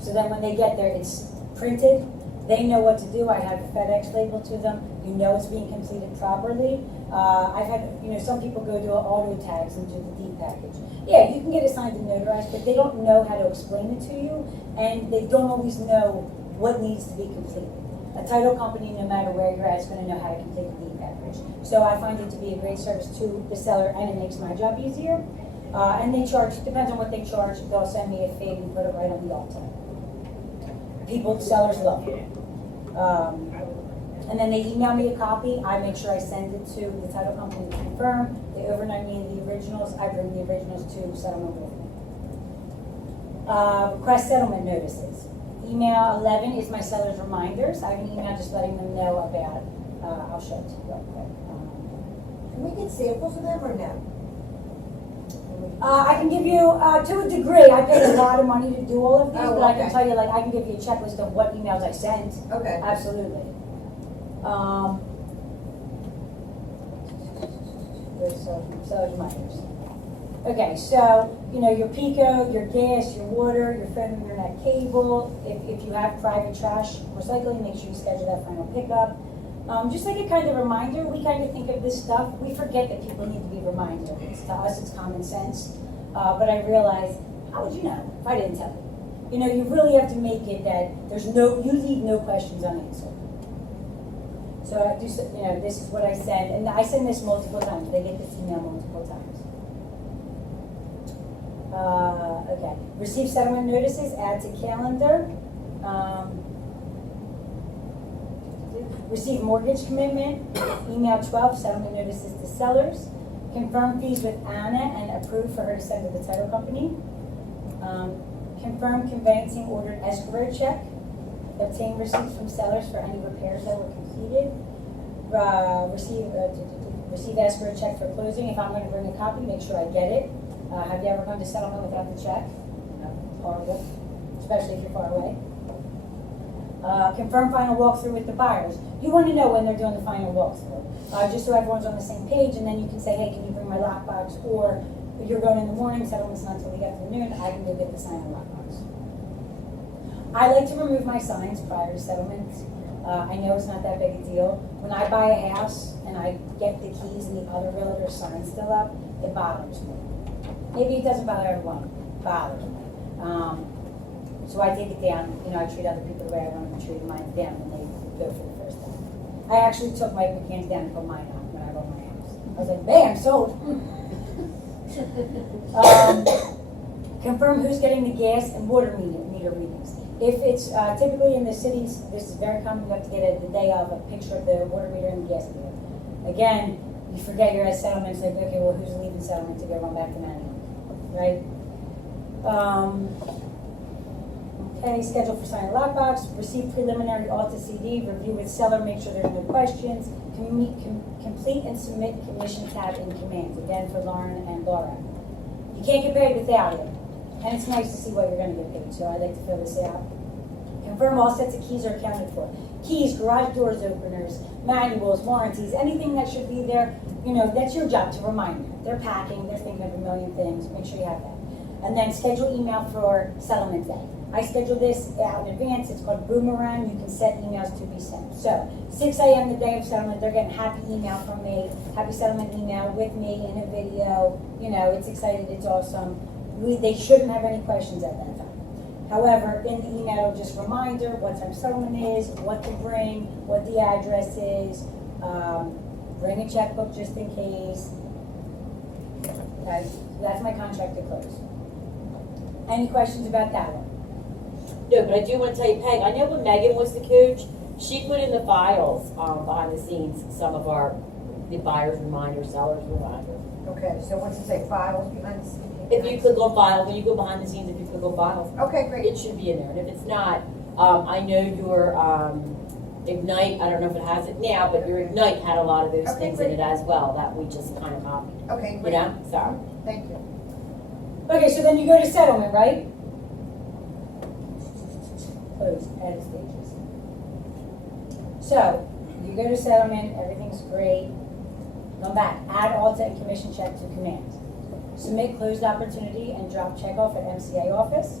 So then when they get there, it's printed. They know what to do. I have a FedEx label to them. You know it's being completed properly. I've had, some people go to auto tags and do the deed package. Yeah, you can get it signed and notarized, but they don't know how to explain it to you, and they don't always know what needs to be completed. A title company, no matter where you're at, is going to know how to complete the deed package. So I find it to be a great service to the seller, and it makes my job easier. And they charge, depends on what they charge, they'll send me a fee and put it right on the altar. Sellers love it. And then they email me a copy. I make sure I send it to the title company to confirm. They overnight me the originals. I bring the originals to settlement with me. Request settlement notices. Email 11 is my seller's reminders. I have an email just letting them know about, I'll show it to you real quick. Can we get samples of them or no? I can give you, to a degree, I paid a lot of money to do all of these, Oh, but I can okay. tell you, I can give you a checklist of what emails I sent. Okay. Absolutely. with sellers reminders. Okay, so, you know, your Pico, your gas, your water, your phone, internet, cable, if you have private trash recycling, make sure you schedule that final pickup. Just like a kind of reminder, we kind of think of this stuff, we forget that people need to be reminded. To us, it's common sense, but I realize, how would you know if I didn't tell you? You know, you really have to make it that you leave no questions unanswered. So I do, you know, this is what I send, and I send this multiple times. They get this email multiple times. Okay. Receive settlement notices, add to calendar. Receive mortgage commitment, email 12, settlement notices to sellers. Confirm fees with Anna and approve for her to send to the title company. Confirm conveyancing ordered escrow check. Obtain receipts from sellers for any repairs that were completed. Receive escrow check for closing. If I'm going to bring a copy, make sure I get it. Have you ever gone to settlement without the check? No. Horrible, especially if you're far away. Confirm final walkthrough with the buyers. You want to know when they're doing the final walkthrough, just so everyone's on the same page, and then you can say, hey, can you bring my lockbox? Or if you're going in the morning, settlement's not until the afternoon, I can go get the sign and lockbox. I like to remove my signs prior to settlement. I know it's not that big a deal. When I buy a house and I get the keys and the other realtor's sign's still up, it bothers me. Maybe it doesn't bother everyone, it bothers me. So I take it down, you know, I treat other people the way I want to be treated, mine down when they go for the first time. I actually took my McCann's down and put mine on when I bought my house. I was like, bam, sold. Confirm who's getting the gas and water meter readings. If it's typically in the cities, this is very common, you have to get it the day of, a picture of the water meter and the gas meter. Again, you forget you're at settlement, it's like, okay, well, who's leaving settlement to get run back to manual, right? Okay, schedule for signing lockbox, receive preliminary Alta CD, review with seller, make sure there's no questions, complete and submit commission tab in command, again for Lauren and Laura. You can't get paid without it, and it's nice to see what you're going to get paid, so I like to fill this out. Confirm all sets of keys are accounted for. Keys, garage doors openers, manuals, warranties, anything that should be there, you know, that's your job to remind them. They're packing, they're thinking of a million things, make sure you have that. And then schedule email for settlement day. I schedule this out in advance, it's called Boomerang, you can set emails to be sent. So, 6 a.m. the day of settlement, they're getting happy email from me, happy settlement email with me in a video, you know, it's exciting, it's awesome. They shouldn't have any questions at that time. However, in the email, just reminder what time settlement is, what to bring, what the address is, bring a checkbook just in case. Okay, that's my contract to close. Any questions about that one? No, but I do want to tell you, Peg, I know when Megan was the coach, she put in the files behind the scenes some of the buyer's reminders, seller's reminders. Okay, so once you say files behind the scenes. If you click on files, when you go behind the scenes, if you click on files, Okay, great. it should be in there. And if it's not, I know your Ignite, I don't know if it has it now, but your Ignite had a lot of those Okay, things in great. it as well that we just kind of copied. Okay, You great. know, so. Thank you. Okay, so then you go to settlement, right? Close, edit stages. So, you go to settlement, everything's great. Come back, add Alta and commission check to command. Submit closed opportunity and drop check off at MCA office.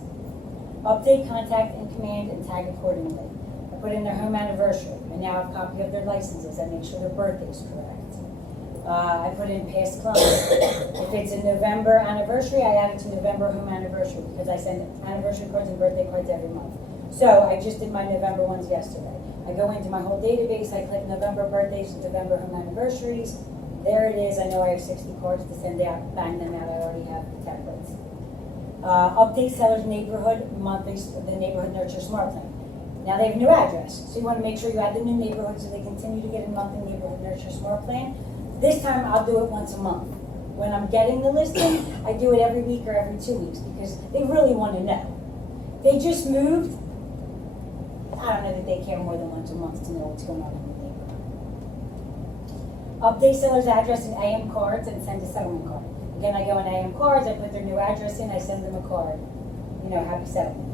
Update contact in command and tag accordingly. I put in their home anniversary. I now have a copy of their licenses. I make sure their birthday is correct. I put in past clients. If it's a November anniversary, I add it to November home anniversary because I send anniversary cards and birthday cards every month. So I just did my November ones yesterday. I go into my whole database, I click November birthdays and November home anniversaries. There it is. I know I have 60 cards to send out, bang them out. I already have the templates. Update seller's neighborhood monthly, the neighborhood nurture smart plan. Now they have a new address, so you want to make sure you add the new neighborhood so they continue to get a monthly neighborhood nurture smart plan. This time I'll do it once a month. When I'm getting the listing, I do it every week or every 2 weeks because they really want to know. They just moved. I don't know that they care more than once a month to know what's going on in the neighborhood. Update seller's address in AM cards and send a settlement card. Again, I go in AM cards, I put their new address in, I send them a card. You know, happy settlement.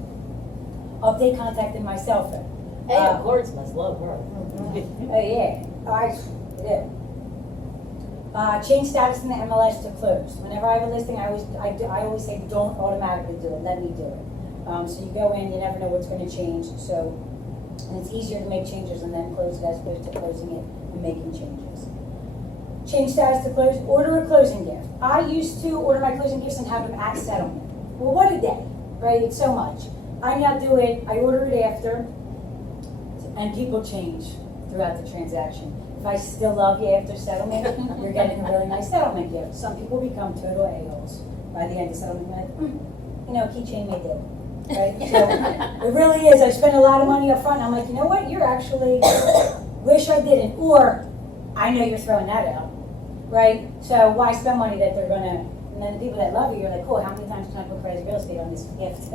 Update contact in my cell phone. AM cards must love her. Oh yeah, I do. Change status in the MLS to closed. Whenever I have a listing, I always say, don't automatically do it, let me do it. So you go in, you never know what's gonna change, so, and it's easier to make changes and then close it as opposed to closing it and making changes. Change status to close, order a closing gift. I used to order my closing gifts and have them at settlement. Well, what a day, right? It's so much. I now do it, I order it after, and people change throughout the transaction. If I still love you after settlement, you're getting a really nice settlement gift. Some people become total a-holes by the end of settlement, like, you know, keychain may do, right? So it really is. I spend a lot of money up front, and I'm like, you know what? You're actually, wish I didn't, or I know you're throwing that out, right? So why spend money that they're gonna, and then the people that love you, you're like, cool, how many times can I put Kerezsi real estate on this gift?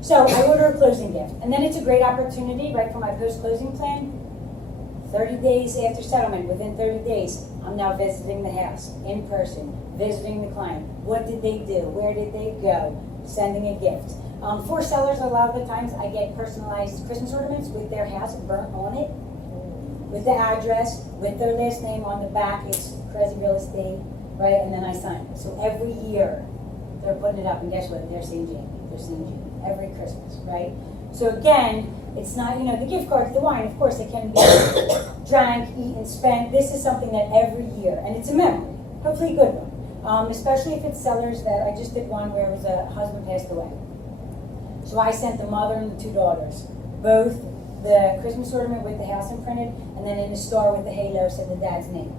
So I order a closing gift, and then it's a great opportunity, right, for my post-closing plan. 30 days after settlement, within 30 days, I'm now visiting the house in person, visiting the client. What did they do? Where did they go? Sending a gift. For sellers, a lot of the times I get personalized Christmas ornaments with their house burnt on it, with the address, with their last name on the back. It's Kerezsi Real Estate, right? And then I sign it. So every year they're putting it up, and guess what? They're seeing Jamie. They're seeing Jamie every Christmas, right? So again, it's not, you know, the gift cards, the wine, of course, it can be drank, eaten, spent. This is something that every year, and it's a memory, hopefully a good one. Especially if it's sellers that, I just did one where it was a husband passed away. So I sent the mother and the two daughters, both the Christmas ornament with the house imprinted, and then in the star with the halo said the dad's name.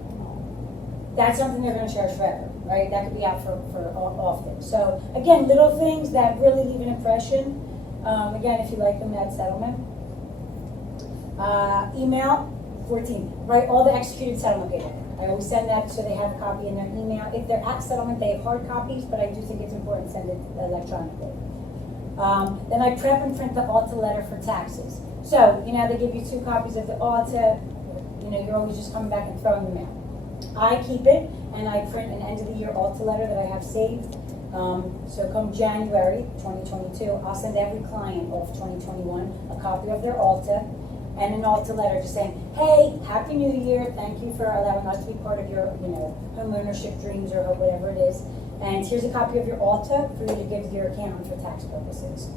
That's something they're gonna cherish forever, right? That could be out for often. So again, little things that really leave an impression. Again, if you like them, add settlement. Email, 14, write all the executed settlement paper. I always send that so they have a copy in their email. If they're at settlement, they have hard copies, but I do think it's important to send it electronically. Then I prep and print the ALTA letter for taxes. So, you know, they give you 2 copies of the ALTA, you know, you're always just coming back and throwing them out. I keep it, and I print an end of the year ALTA letter that I have saved. So come January 2022, I'll send every client of 2021 a copy of their ALTA and an ALTA letter just saying, hey, Happy New Year, thank you for allowing us to be part of your, you know, home ownership dreams or whatever it is. And here's a copy of your ALTA for you to give to your accountant for tax purposes.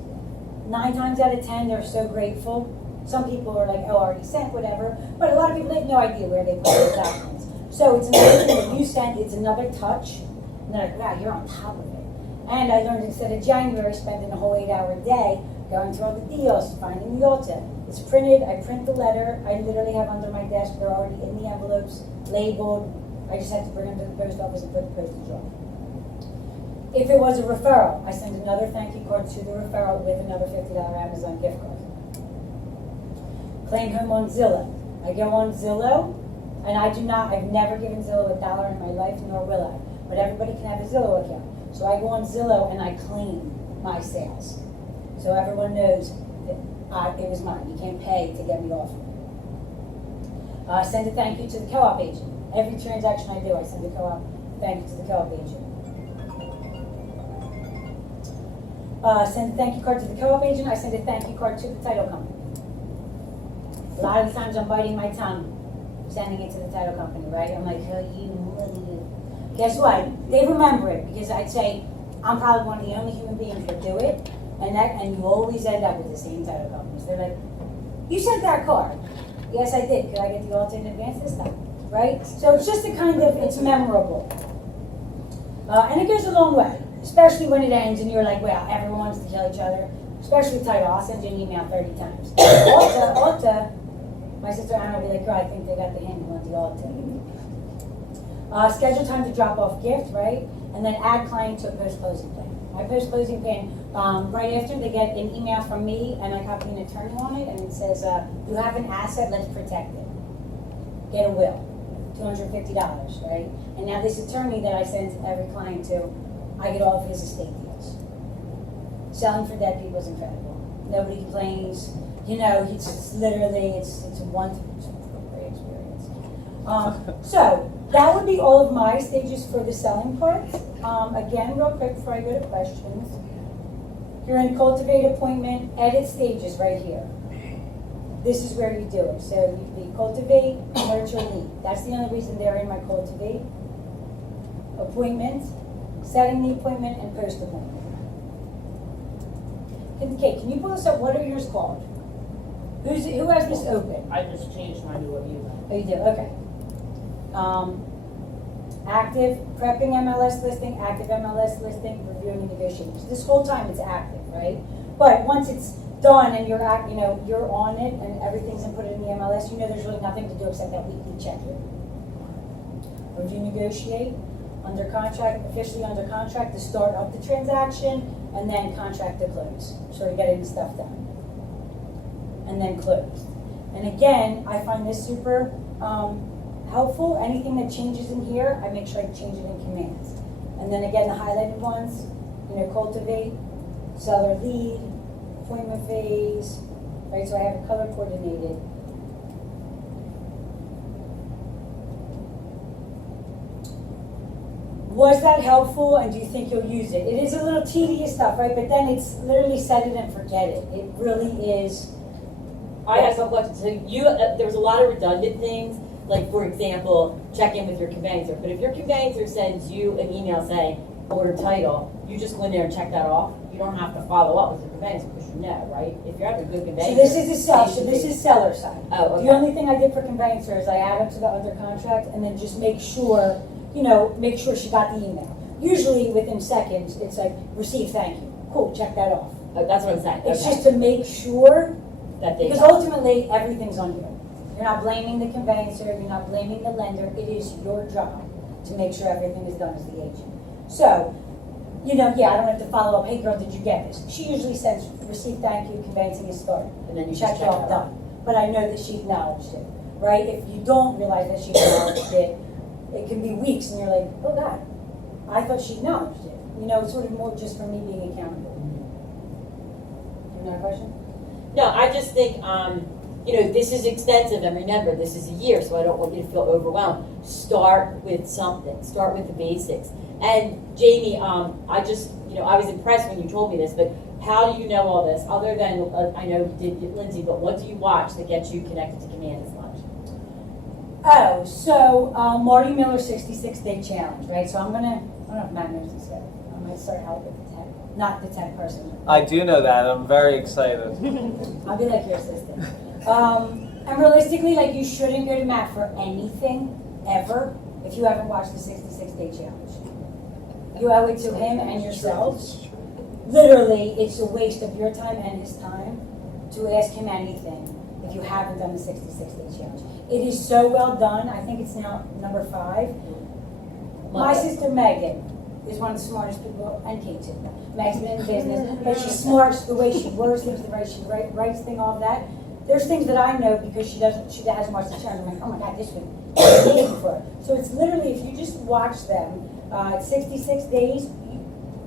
9 times out of 10, they're so grateful. Some people are like, oh, already sent, whatever. But a lot of people have no idea where they put those documents. So it's another thing that you send, it's another touch. And they're like, wow, you're on top of it. And I learned instead of January, spending a whole 8-hour day going through all the deals, finding the ALTA. It's printed, I print the letter, I literally have under my desk, they're already in the envelopes, labeled. I just have to bring them to the post office and put the postage on. If it was a referral, I send another thank you card to the referral with another $50 Amazon gift card. Claim home on Zillow. I go on Zillow, and I've never given Zillow $1 in my life, nor will I. But everybody can have a Zillow account. So I go on Zillow and I claim my sales. So everyone knows that it was mine. You can't pay to get me off. Send a thank you to the co-op agent. Every transaction I do, I send a thank you to the co-op agent. Send a thank you card to the co-op agent. I send a thank you card to the title company. A lot of the times I'm biting my tongue, sending it to the title company, right? I'm like, oh, you. Guess what? They remember it because I'd say I'm probably one of the only human beings that do it, and you always end up with the same title companies. They're like, you sent that card. Yes, I did. Could I get the ALTA in advance this time? Right? So it's just a kind of, it's memorable. And it goes a long way, especially when it ends and you're like, wow, everyone wants to kill each other. Especially title. I'll send you an email 30 times. ALTA, my sister Anna will be like, oh, I think they got the hint, you want the ALTA. Schedule time to drop off gift, right? And then add client to a post-closing plan. My post-closing plan, right after they get an email from me and I copy an attorney on it and it says, you have an asset, let's protect it. Get a will, $250, right? And now this attorney that I send every client to, I get all of his estate deals. Selling for dead people is incredible. Nobody complains. You know, it's literally, it's a great experience. So, that would be all of my stages for the selling part. Again, real quick before I go to questions. You're in cultivate appointment, edit stages right here. this is where you do it. So the cultivate, nurture, lead. That's the only reason they're in my cultivate. Appointment, setting the appointment, and post appointment. Kate, can you pull this up? What are yours called? Who has this open? I just changed mine to what you have. Oh, you do, okay. Active, prepping MLS listing, active MLS listing, reviewing and negotiations. This whole time it's active, right? But once it's done and you're you're on it and everything's input in the MLS, there's really nothing to do except that weekly check-in. Review, negotiate, under contract, officially under contract to start up the transaction, and then contract to close. Sort of getting the stuff done. And then close. And again, I find this super helpful. Anything that changes in here, I make sure I change it in commands. And then again, the highlighted ones, cultivate, seller lead, appointment phase, right? So I have it color coordinated. Was that helpful, and do you think you'll use it? It is a little tedious stuff, right? But then it's literally set it and forget it. It really is. I have some questions. So there was a lot of redundant things, like for example, check in with your conveyancer. But if your conveyancer sends you an email saying, order title, you just go in there and check that off. You don't have to follow up with your conveyancer because you know, right? If you're having a good conveyancer. So this is the seller, so this is seller side. Oh, okay. The only thing I did for conveyancer is I add them to the under contract and then just make sure, make sure she got the email. Usually within seconds, it's like, receive, thank you. Cool, check that off. Oh, that's what I'm saying. It's Okay. just to make sure, That they because got it. ultimately, everything's on you. You're not blaming the conveyancer, you're not blaming the lender. It is your job to make sure everything is done as the agent. So, I don't have to follow up, hey girl, did you get this? She usually sends, receive, thank you, conveyancing is started. And then you Check just it check off, it off. done. But I know that she acknowledged it, right? If you don't realize that she acknowledged it, it can be weeks and you're like, oh God, I thought she acknowledged it. It's sort of more just for me being accountable. You have a question? No, I just think, this is extensive, and remember, this is a year, so I don't want you to feel overwhelmed. Start with something. Start with the basics. And Jamie, I was impressed when you told me this, but how do you know all this? Other than, I know you did Lindsay, but what do you watch that gets you connected to Command as much? Oh, so Marty Miller 66-day challenge, right? So I don't know if Matt knows this yet. I might start out with the tech, not the tech person. I do know that. I'm very excited. I'll be like your assistant. And realistically, you shouldn't go to Matt for anything, ever, if you haven't watched the 66-day challenge. You owe it to him and yourselves. Literally, it's a waste of your time and his time to ask him anything if you haven't done the 66-day challenge. It is so well done. I think it's now number 5. My sister Megan is one of the smartest people, and Kate too. Meg's been in business, but she's smart, the way she words things, the way she writes things, all that. There's things that I know because she hasn't watched the challenge. I'm like, oh my God, this one, it's amazing for her. So it's literally, if you just watch them, 66 days,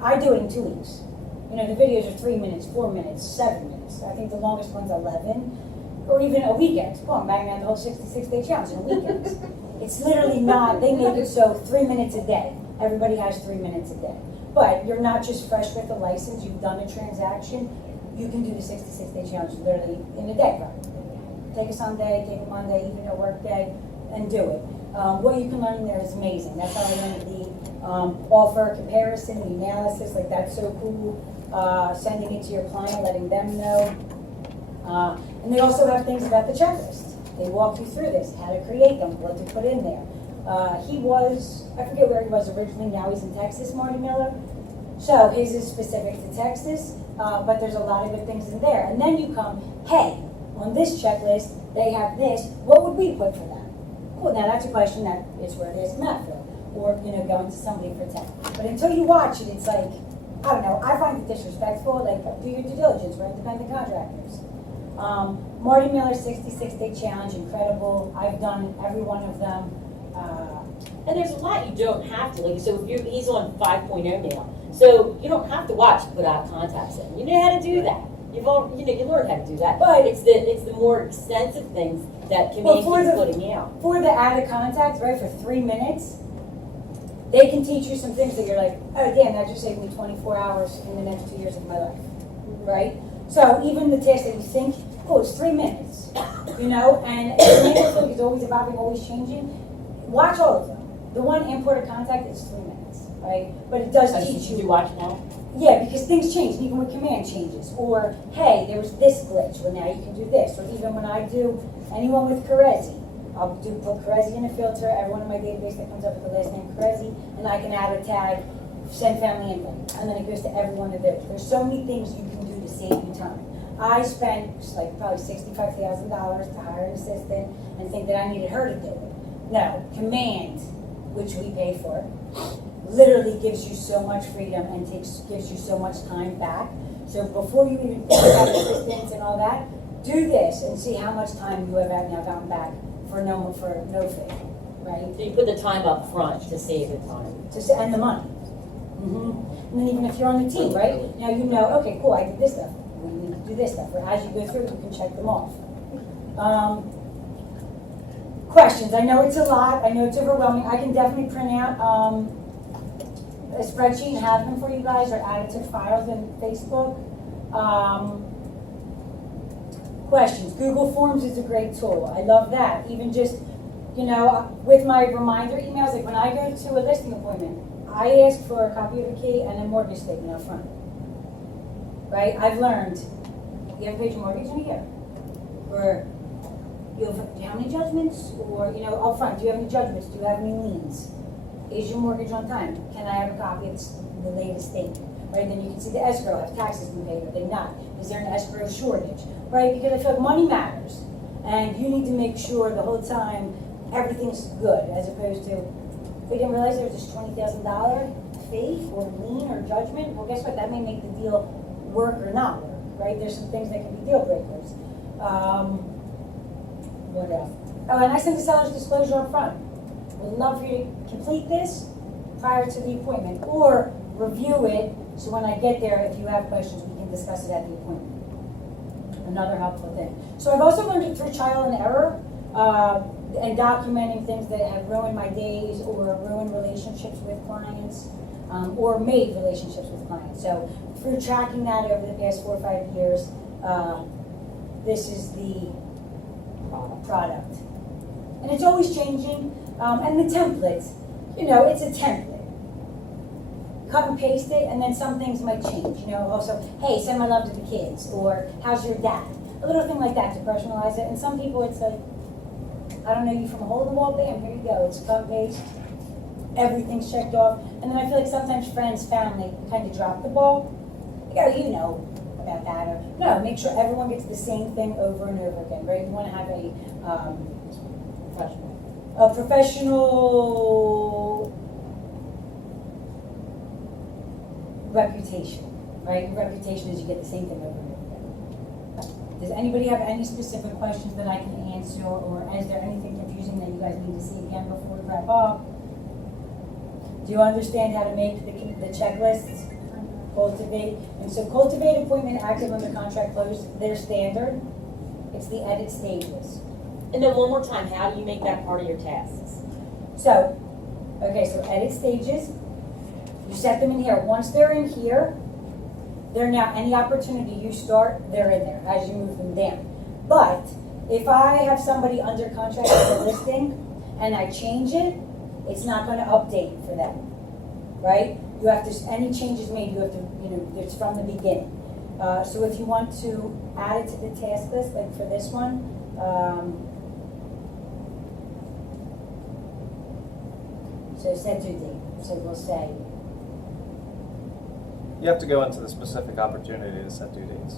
I do it in 2 weeks. The videos are 3 minutes, 4 minutes, 7 minutes. I think the longest one's 11, or even a weekend. Come on, bang out the whole 66-day challenge in a weekend. It's literally not, they make it so 3 minutes a day. Everybody has 3 minutes a day. But you're not just fresh with a license, you've done a transaction, you can do the 66-day challenge literally in a day, right? Take a Sunday, take a Monday, even a work day, and do it. What you can learn in there is amazing. That's how I learned the offer comparison, the analysis, that's so cool. Sending it to your client, letting them know. And they also have things about the checklist. They walk you through this, how to create them, what to put in there. I forget where he was originally, now he's in Texas, Marty Miller. So his is specific to Texas, but there's a lot of good things in there. And then you come, hey, on this checklist, they have this, what would we put for them? Cool, now that's a question that is where it is Matt for, or going to somebody for 10. But until you watch it, it's like, I don't know, I find it disrespectful, do your due diligence, we're independent contractors. Marty Miller 66-day challenge, incredible. I've done every one of them. And there's a lot you don't have to, so he's on 5.0 now. So you don't have to watch put out contacts in. You know how to do that. You learn how to do that. But it's the more extensive things that Command keeps putting out. For the added contacts, right, for 3 minutes, they can teach you some things that you're like, oh damn, that just saved me 24 hours in the next 2 years of my life, right? So even the tasks that you think cool, it's 3 minutes, you know, and the neighborhood is always evolving, always changing. Watch all of them. The one import of contact is 3 minutes, right? But it does teach Did you you. watch now? Yeah, because things change, even with command changes. Or, hey, there was this glitch, well now you can do this. Or even when I do, anyone with Kerezsi, I'll put Kerezsi in a filter, everyone in my database that comes up with the last name Kerezsi, and I can add a tag, send family invite, and then it goes to every one of those. There's so many things you can do to save you time. I spent like probably $65,000 to hire an assistant and think that I needed her to do it. No, command, which we pay for, literally gives you so much freedom and gives you so much time back. So before you even think about assistants and all that, do this and see how much time you have now gotten back for no fee, right? So you put the time up front to save the time. And the money. And then even if you're on the team, right? Now you know, okay, cool, I did this stuff. We need to do this stuff. Or as you go through, you can check them off. Questions. I know it's a lot. I know it's overwhelming. I can definitely print out a spreadsheet and have them for you guys or add it to files in Facebook. Questions. Google Forms is a great tool. I love that. Even just, you know, with my reminder emails, like when I go to a listing appointment, I ask for a copy of the key and a mortgage statement up front. Right? I've learned you have to pay your mortgage in a year. Or do you have any judgments? Or, you know, up front, do you have any judgments? Do you have any liens? Is your mortgage on time? Can I have a copy of the latest statement? Right? Then you can see the escrow, have taxes been paid, or they not? Is there an escrow shortage? Right? Because I feel like money matters. And you need to make sure the whole time everything's good, as opposed to, we didn't realize there was this $20,000 fee or lien or judgment. Well, guess what? That may make the deal work or not work, right? There's some things that can be deal breakers. What else? Oh, and I sent the seller's disclosure up front. Would love for you to complete this prior to the appointment or review it so when I get there, if you have questions, we can discuss it at the appointment. Another helpful thing. So I've also learned it through trial and error. And documenting things that have ruined my days or ruined relationships with clients or made relationships with clients. So through tracking that over the past 4 or 5 years, this is the product. And it's always changing. And the templates, you know, it's a template. Cut and paste it, and then some things might change. You know, also, hey, send my love to the kids, or how's your dad? A little thing like that to personalize it. And some people, it's like, I don't know you from a hole in the wall, bam, here you go. It's cut and paste. Everything's checked off. And then I feel like sometimes friends, family kind of drop the ball. Like, oh, you know about that. Or, no, make sure everyone gets the same thing over and over again, right? You want to have a professional reputation, right? Your reputation is you get the same thing over and over again. Does anybody have any specific questions that I can answer, or is there anything confusing that you guys need to see again before we wrap up? Do you understand how to make the checklists? Cultivate, and so cultivate, appointment, active, under contract, closed, they're standard. It's the edit stages. And then one more time, how do you make that part of your tasks? So, okay, so edit stages, you set them in here. Once they're in here, they're now, any opportunity you start, they're in there as you move them down. But if I have somebody under contract for a listing and I change it, it's not going to update for them, right? You have to, any changes made, you have to, you know, it's from the beginning. So if you want to add it to the task list, like for this one, so set due date, so we'll say, You have to go into the specific opportunity to set due dates.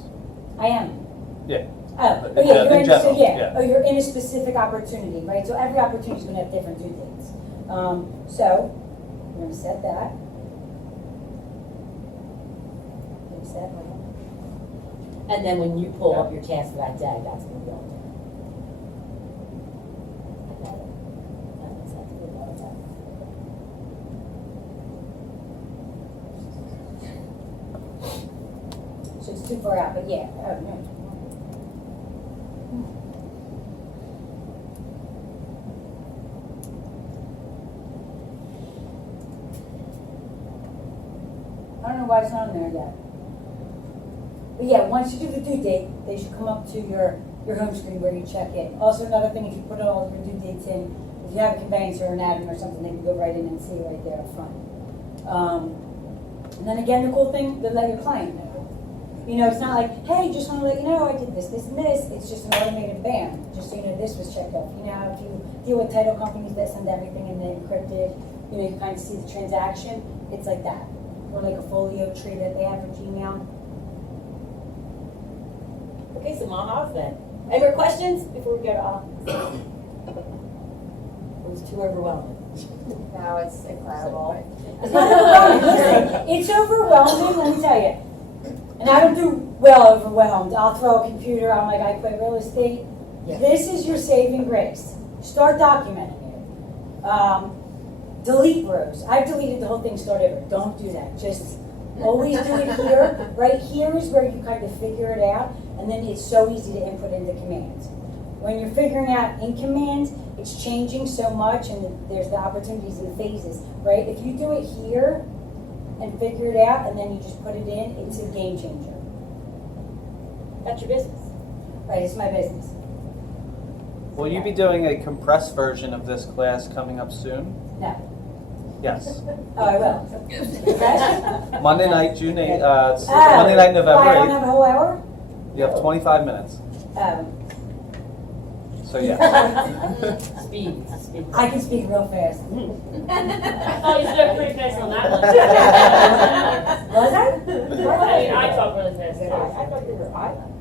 I am. Yeah. Oh, In yeah, you're in, general, so yeah. yeah. Oh, you're in a specific opportunity, right? So every opportunity is gonna have different due dates. So, we're gonna set that. Set, right? And then when you pull up your task for that day, that's when you go in there. I got it. That makes sense. We'll go with that. So it's too far out, but yeah, oh, no. I don't know why it's not on there yet. But yeah, once you do the due date, they should come up to your home screen where you check in. Also, another thing, if you put all of your due dates in, if you have a conveyance or an admin or something, they can go right in and see it right there up front. And then again, the cool thing, they let your client know. You know, it's not like, hey, just want to let you know I did this, this, and this. It's just an automated bam, just so you know this was checked off. You know, how if you deal with title companies that send everything in the encrypted, you know, you can kind of see the transaction. It's like that. Or like a folio tree that they have for Gmail. Okay, so Mahas then. Any more questions before we go to It was too overwhelming. No, it's incredible. It's not overwhelming. Listen, it's overwhelming, let me tell you. And I don't do well overwhelmed. I'll throw a computer, I'm like, I quit real estate. Yeah. This is your saving grace. Start documenting it. Delete rows. I've deleted the whole thing, start over. Don't do that. Just always do it here. Right here is where you kind of figure it out, and then it's so easy to input into commands. When you're figuring out in commands, it's changing so much, and there's the opportunities and the phases, right? If you do it here and figure it out, and then you just put it in, it's a game changer. That's your business. Right, it's my business. Will you be doing a compressed version of this class coming up soon? No. Yes. Oh, I will. Okay? Monday night, June 8th, Monday night, I November don't 8th. have a whole hour? You have 25 minutes. So yeah. Speed. I can speak real fast. Oh, you spoke pretty fast on that one. Was I? I mean, I talk really fast. I thought you were,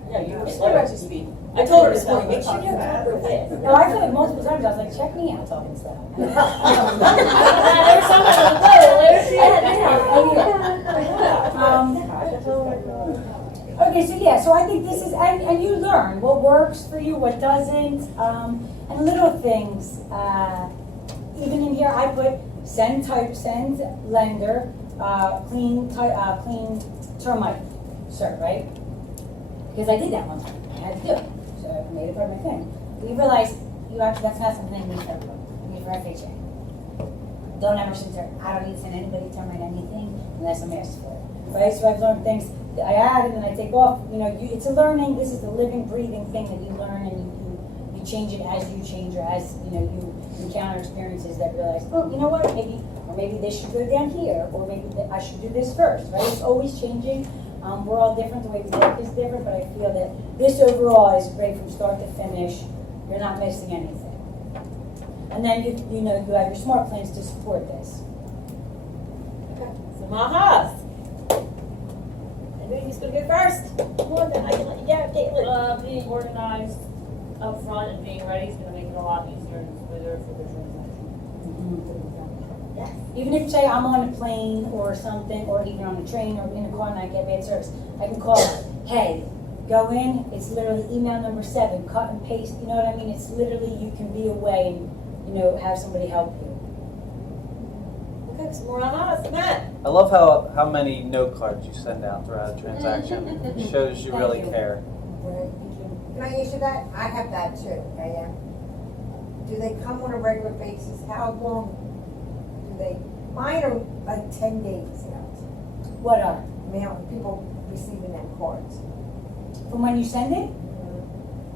no, you were What slow. about your speed? I told her this morning, make sure you talk real fast. No, I feel like multiple times I was like, check me out talking stuff. There's someone on the phone, there's Okay, so yeah, so I think this is, and you learn what works for you, what doesn't, and little things. Even in here, I put send lender, clean termite, sir, right? Because I did that one time, I had to do it, so I made it part of my thing. We realized that's not something I need for everyone, I need for FHA. Don't ever send termite, I don't need to send anybody termite anything unless I'm asked for it, right? So I've learned things that I add and then I take off, you know, it's a learning, this is the living, breathing thing that you learn, and you change it as you change, or as, you know, you encounter experiences that realize, oh, you know what, maybe this should go down here, or maybe I should do this first, right? It's always changing. We're all different, the way we work is different, but I feel that this overall is great from start to finish. You're not missing anything. And then you know you have your smart plans to support this. Okay, so Mahas. I knew you was gonna go first. Come on, then I can let you go, Caitlin. Being organized up front and being ready is gonna make it a lot easier and smoother for the transaction. Yes. Even if, say, I'm on a plane or something, or even on a train or in a car and I get bad service, I can call, hey, go in, it's literally email number 7, cut and paste, you know what I mean? It's literally, you can be away and, you know, have somebody help you. Okay, so more Mahas, Matt. I love how many note cards you send out throughout a transaction. It shows you Thank really you. care. Can I answer that? I have that too, okay? Do they come on a regular basis? How long do they, mine are like 10 days out. What are? Mail, people receiving them cards. From when you send it?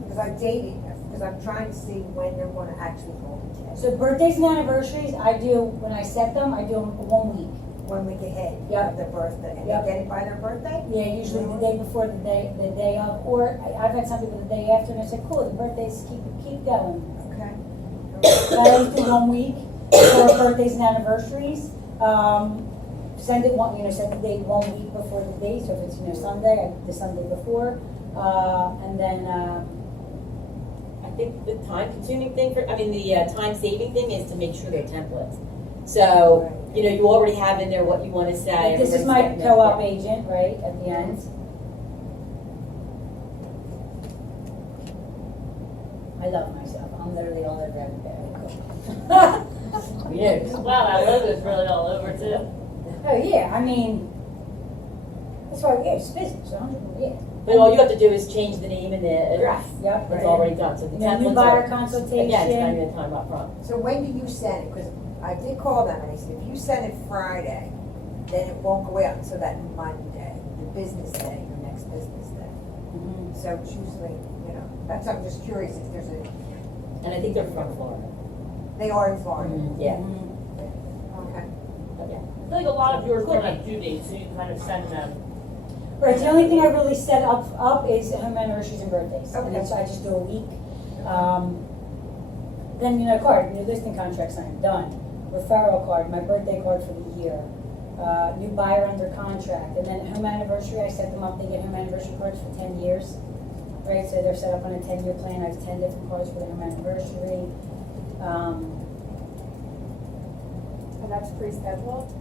Because I dated, because I'm trying to see when they're gonna actually go to cash. So birthdays and anniversaries, I do, when I set them, I do them 1 week. 1 week ahead Yep. of their birthday. And Yep. they get it by their birthday? Yeah, usually the day before, the day of, or I've had some people the day after, and I said, cool, the birthdays keep going. Okay. I always do 1 week for birthdays and anniversaries. Send it set the date 1 week before the date, so if it's, Sunday, the Sunday before. And then, I think the time-consuming thing the time-saving thing is to make sure they're templates. So, you already have in there what you want to say. this is my co-op agent, right, at the end. I love myself, I'm literally all over every day. Yeah. Wow, that logo's really all over too. Oh, yeah, I mean, that's why, yeah, it's business, 100%, yeah. But all you have to do is change the name and the address. Yep. It's already done, so the New templates buyer are, consultation. again, it's not even time up front. So when do you send it? Because I did call them and they said, if you send it Friday, then it won't go out until that Monday, the business day, your next business day. so it's usually, that's, I'm just curious if there's a, And I think they're from Florida. they are in Florida. Yeah, Okay. but yeah. I feel like a lot of yours don't have due dates, so you can kind of send them. Right, the only thing I really set up is home anniversaries and birthdays, and Okay. that's, I just do a week. Then, card, new listing contract signed, done. Referral card, my birthday card for the year. New buyer under contract, and then home anniversary, I set them up, they get home anniversary cards for 10 years. Right, so they're set up on a 10-year plan, I have 10 different cards for the home anniversary. And that's pre-scheduled,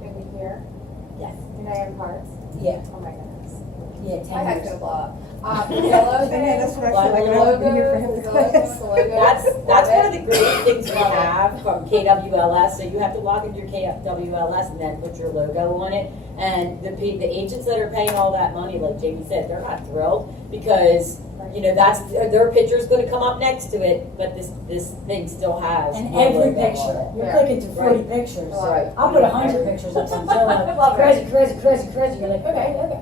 maybe here, Yes. and I have cards. Yeah, Oh my goodness. yeah, 10 My head's years. gonna blow up. The yellow thing, Yeah, that's what I feel like. I don't be here for him to the class. logos. That's one of the great things we have from KWLS, so you have to log into your KWLS and then put your logo on it. And the agents that are paying all that money, like Jamie said, they're not thrilled, because, that's, their picture's gonna come up next to it, but this thing still has. And your every logo on picture, it. you're Yeah. clicking through 40 Right. pictures. Right. I'll put 100 pictures up on Zillow. Love it. Crazy, you're like, okay.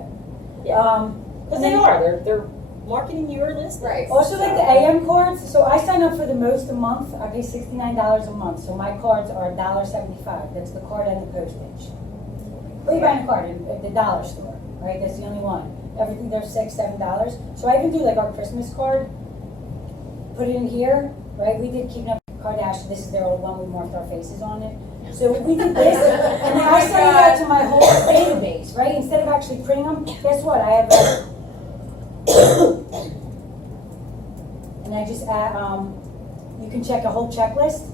Yeah. Because And they then- are, they're marketing your list. Right. Also, like the AM cards, so I sign up for the most a month, I pay $69 a month, so my cards are $1.75, that's the card and the postage. Where you buying a card? At the dollar store, right, that's the only one. Everything, there's $6, $7, so I even do like our Christmas card, put it in here, right, we did Keeping Up with Kardashian, this is their old one, we marked our faces on it. So we did this, and then I send it out to my whole database, right, instead of actually printing them, guess what, I have and I just add, you can check a whole checklist,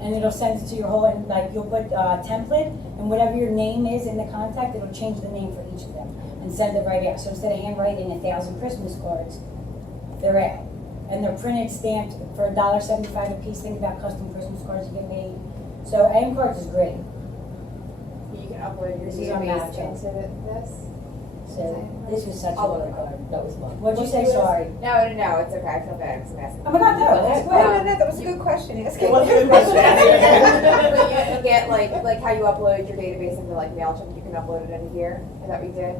and it'll send it to your whole, and like, you'll put template, and whatever your name is in the contact, it'll change the name for each of them, and send it right out. So instead of handwriting 1,000 Christmas cards, they're out. And they're printed, stamped for $1.75 a piece. Think about custom Christmas cards you get made. So AM cards is great. You can upload your This is on database Snapchat. into this. So this was such a I'll good look card. That was fun. What'd you say, sorry? No, it's okay, I feel bad, because I'm asking. Oh my God, no, that's No, great. that was a good question, ask it. It was a good question. But you get like how you upload your database into like MailChimp, you can upload it into here, is that what you did?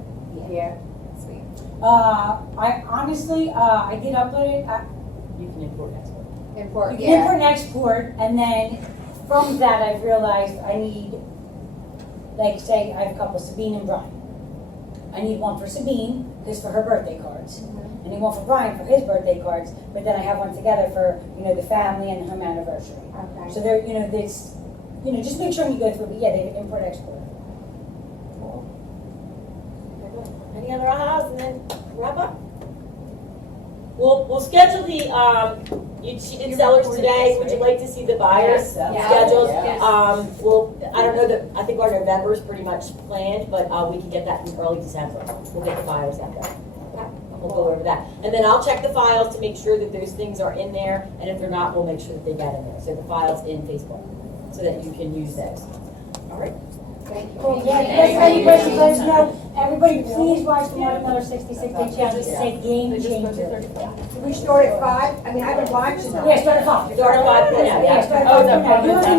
Yeah. Sweet. I honestly, I did upload it. You can import export. Import, You can yeah. import and export, and then from that, I've realized I need, like, say, I have a couple, Sabine and Brian. I need one for Sabine, because for her birthday cards. I need one for Brian for his birthday cards, but then I have one together for, the family and home anniversary. Okay. So there, this, just make sure you go through, but yeah, they import, export. Any other ahas, and then wrap up? We'll schedule the, she did sellers today, would you like to see the buyers Yes. Yeah. scheduled? Yes. I don't know I think our November is pretty much planned, but, we can get that in early December. We'll get the buyers out there. Okay, we'll go over that. And then I'll check the files to make sure that those things are in there, and if they're not, we'll make sure that they get in there. So the files in Facebook, so that you can use those. All right? Thank you. Cool, yeah, if you guys have any questions, let us know. Everybody, please watch the Martin Miller 66 Day Challenge, it's a game changer. We start at 5, I mean, I've been watching them. Yeah, start at 5. Start at 5 p.m. Yeah, start at Oh, 5. the You don't even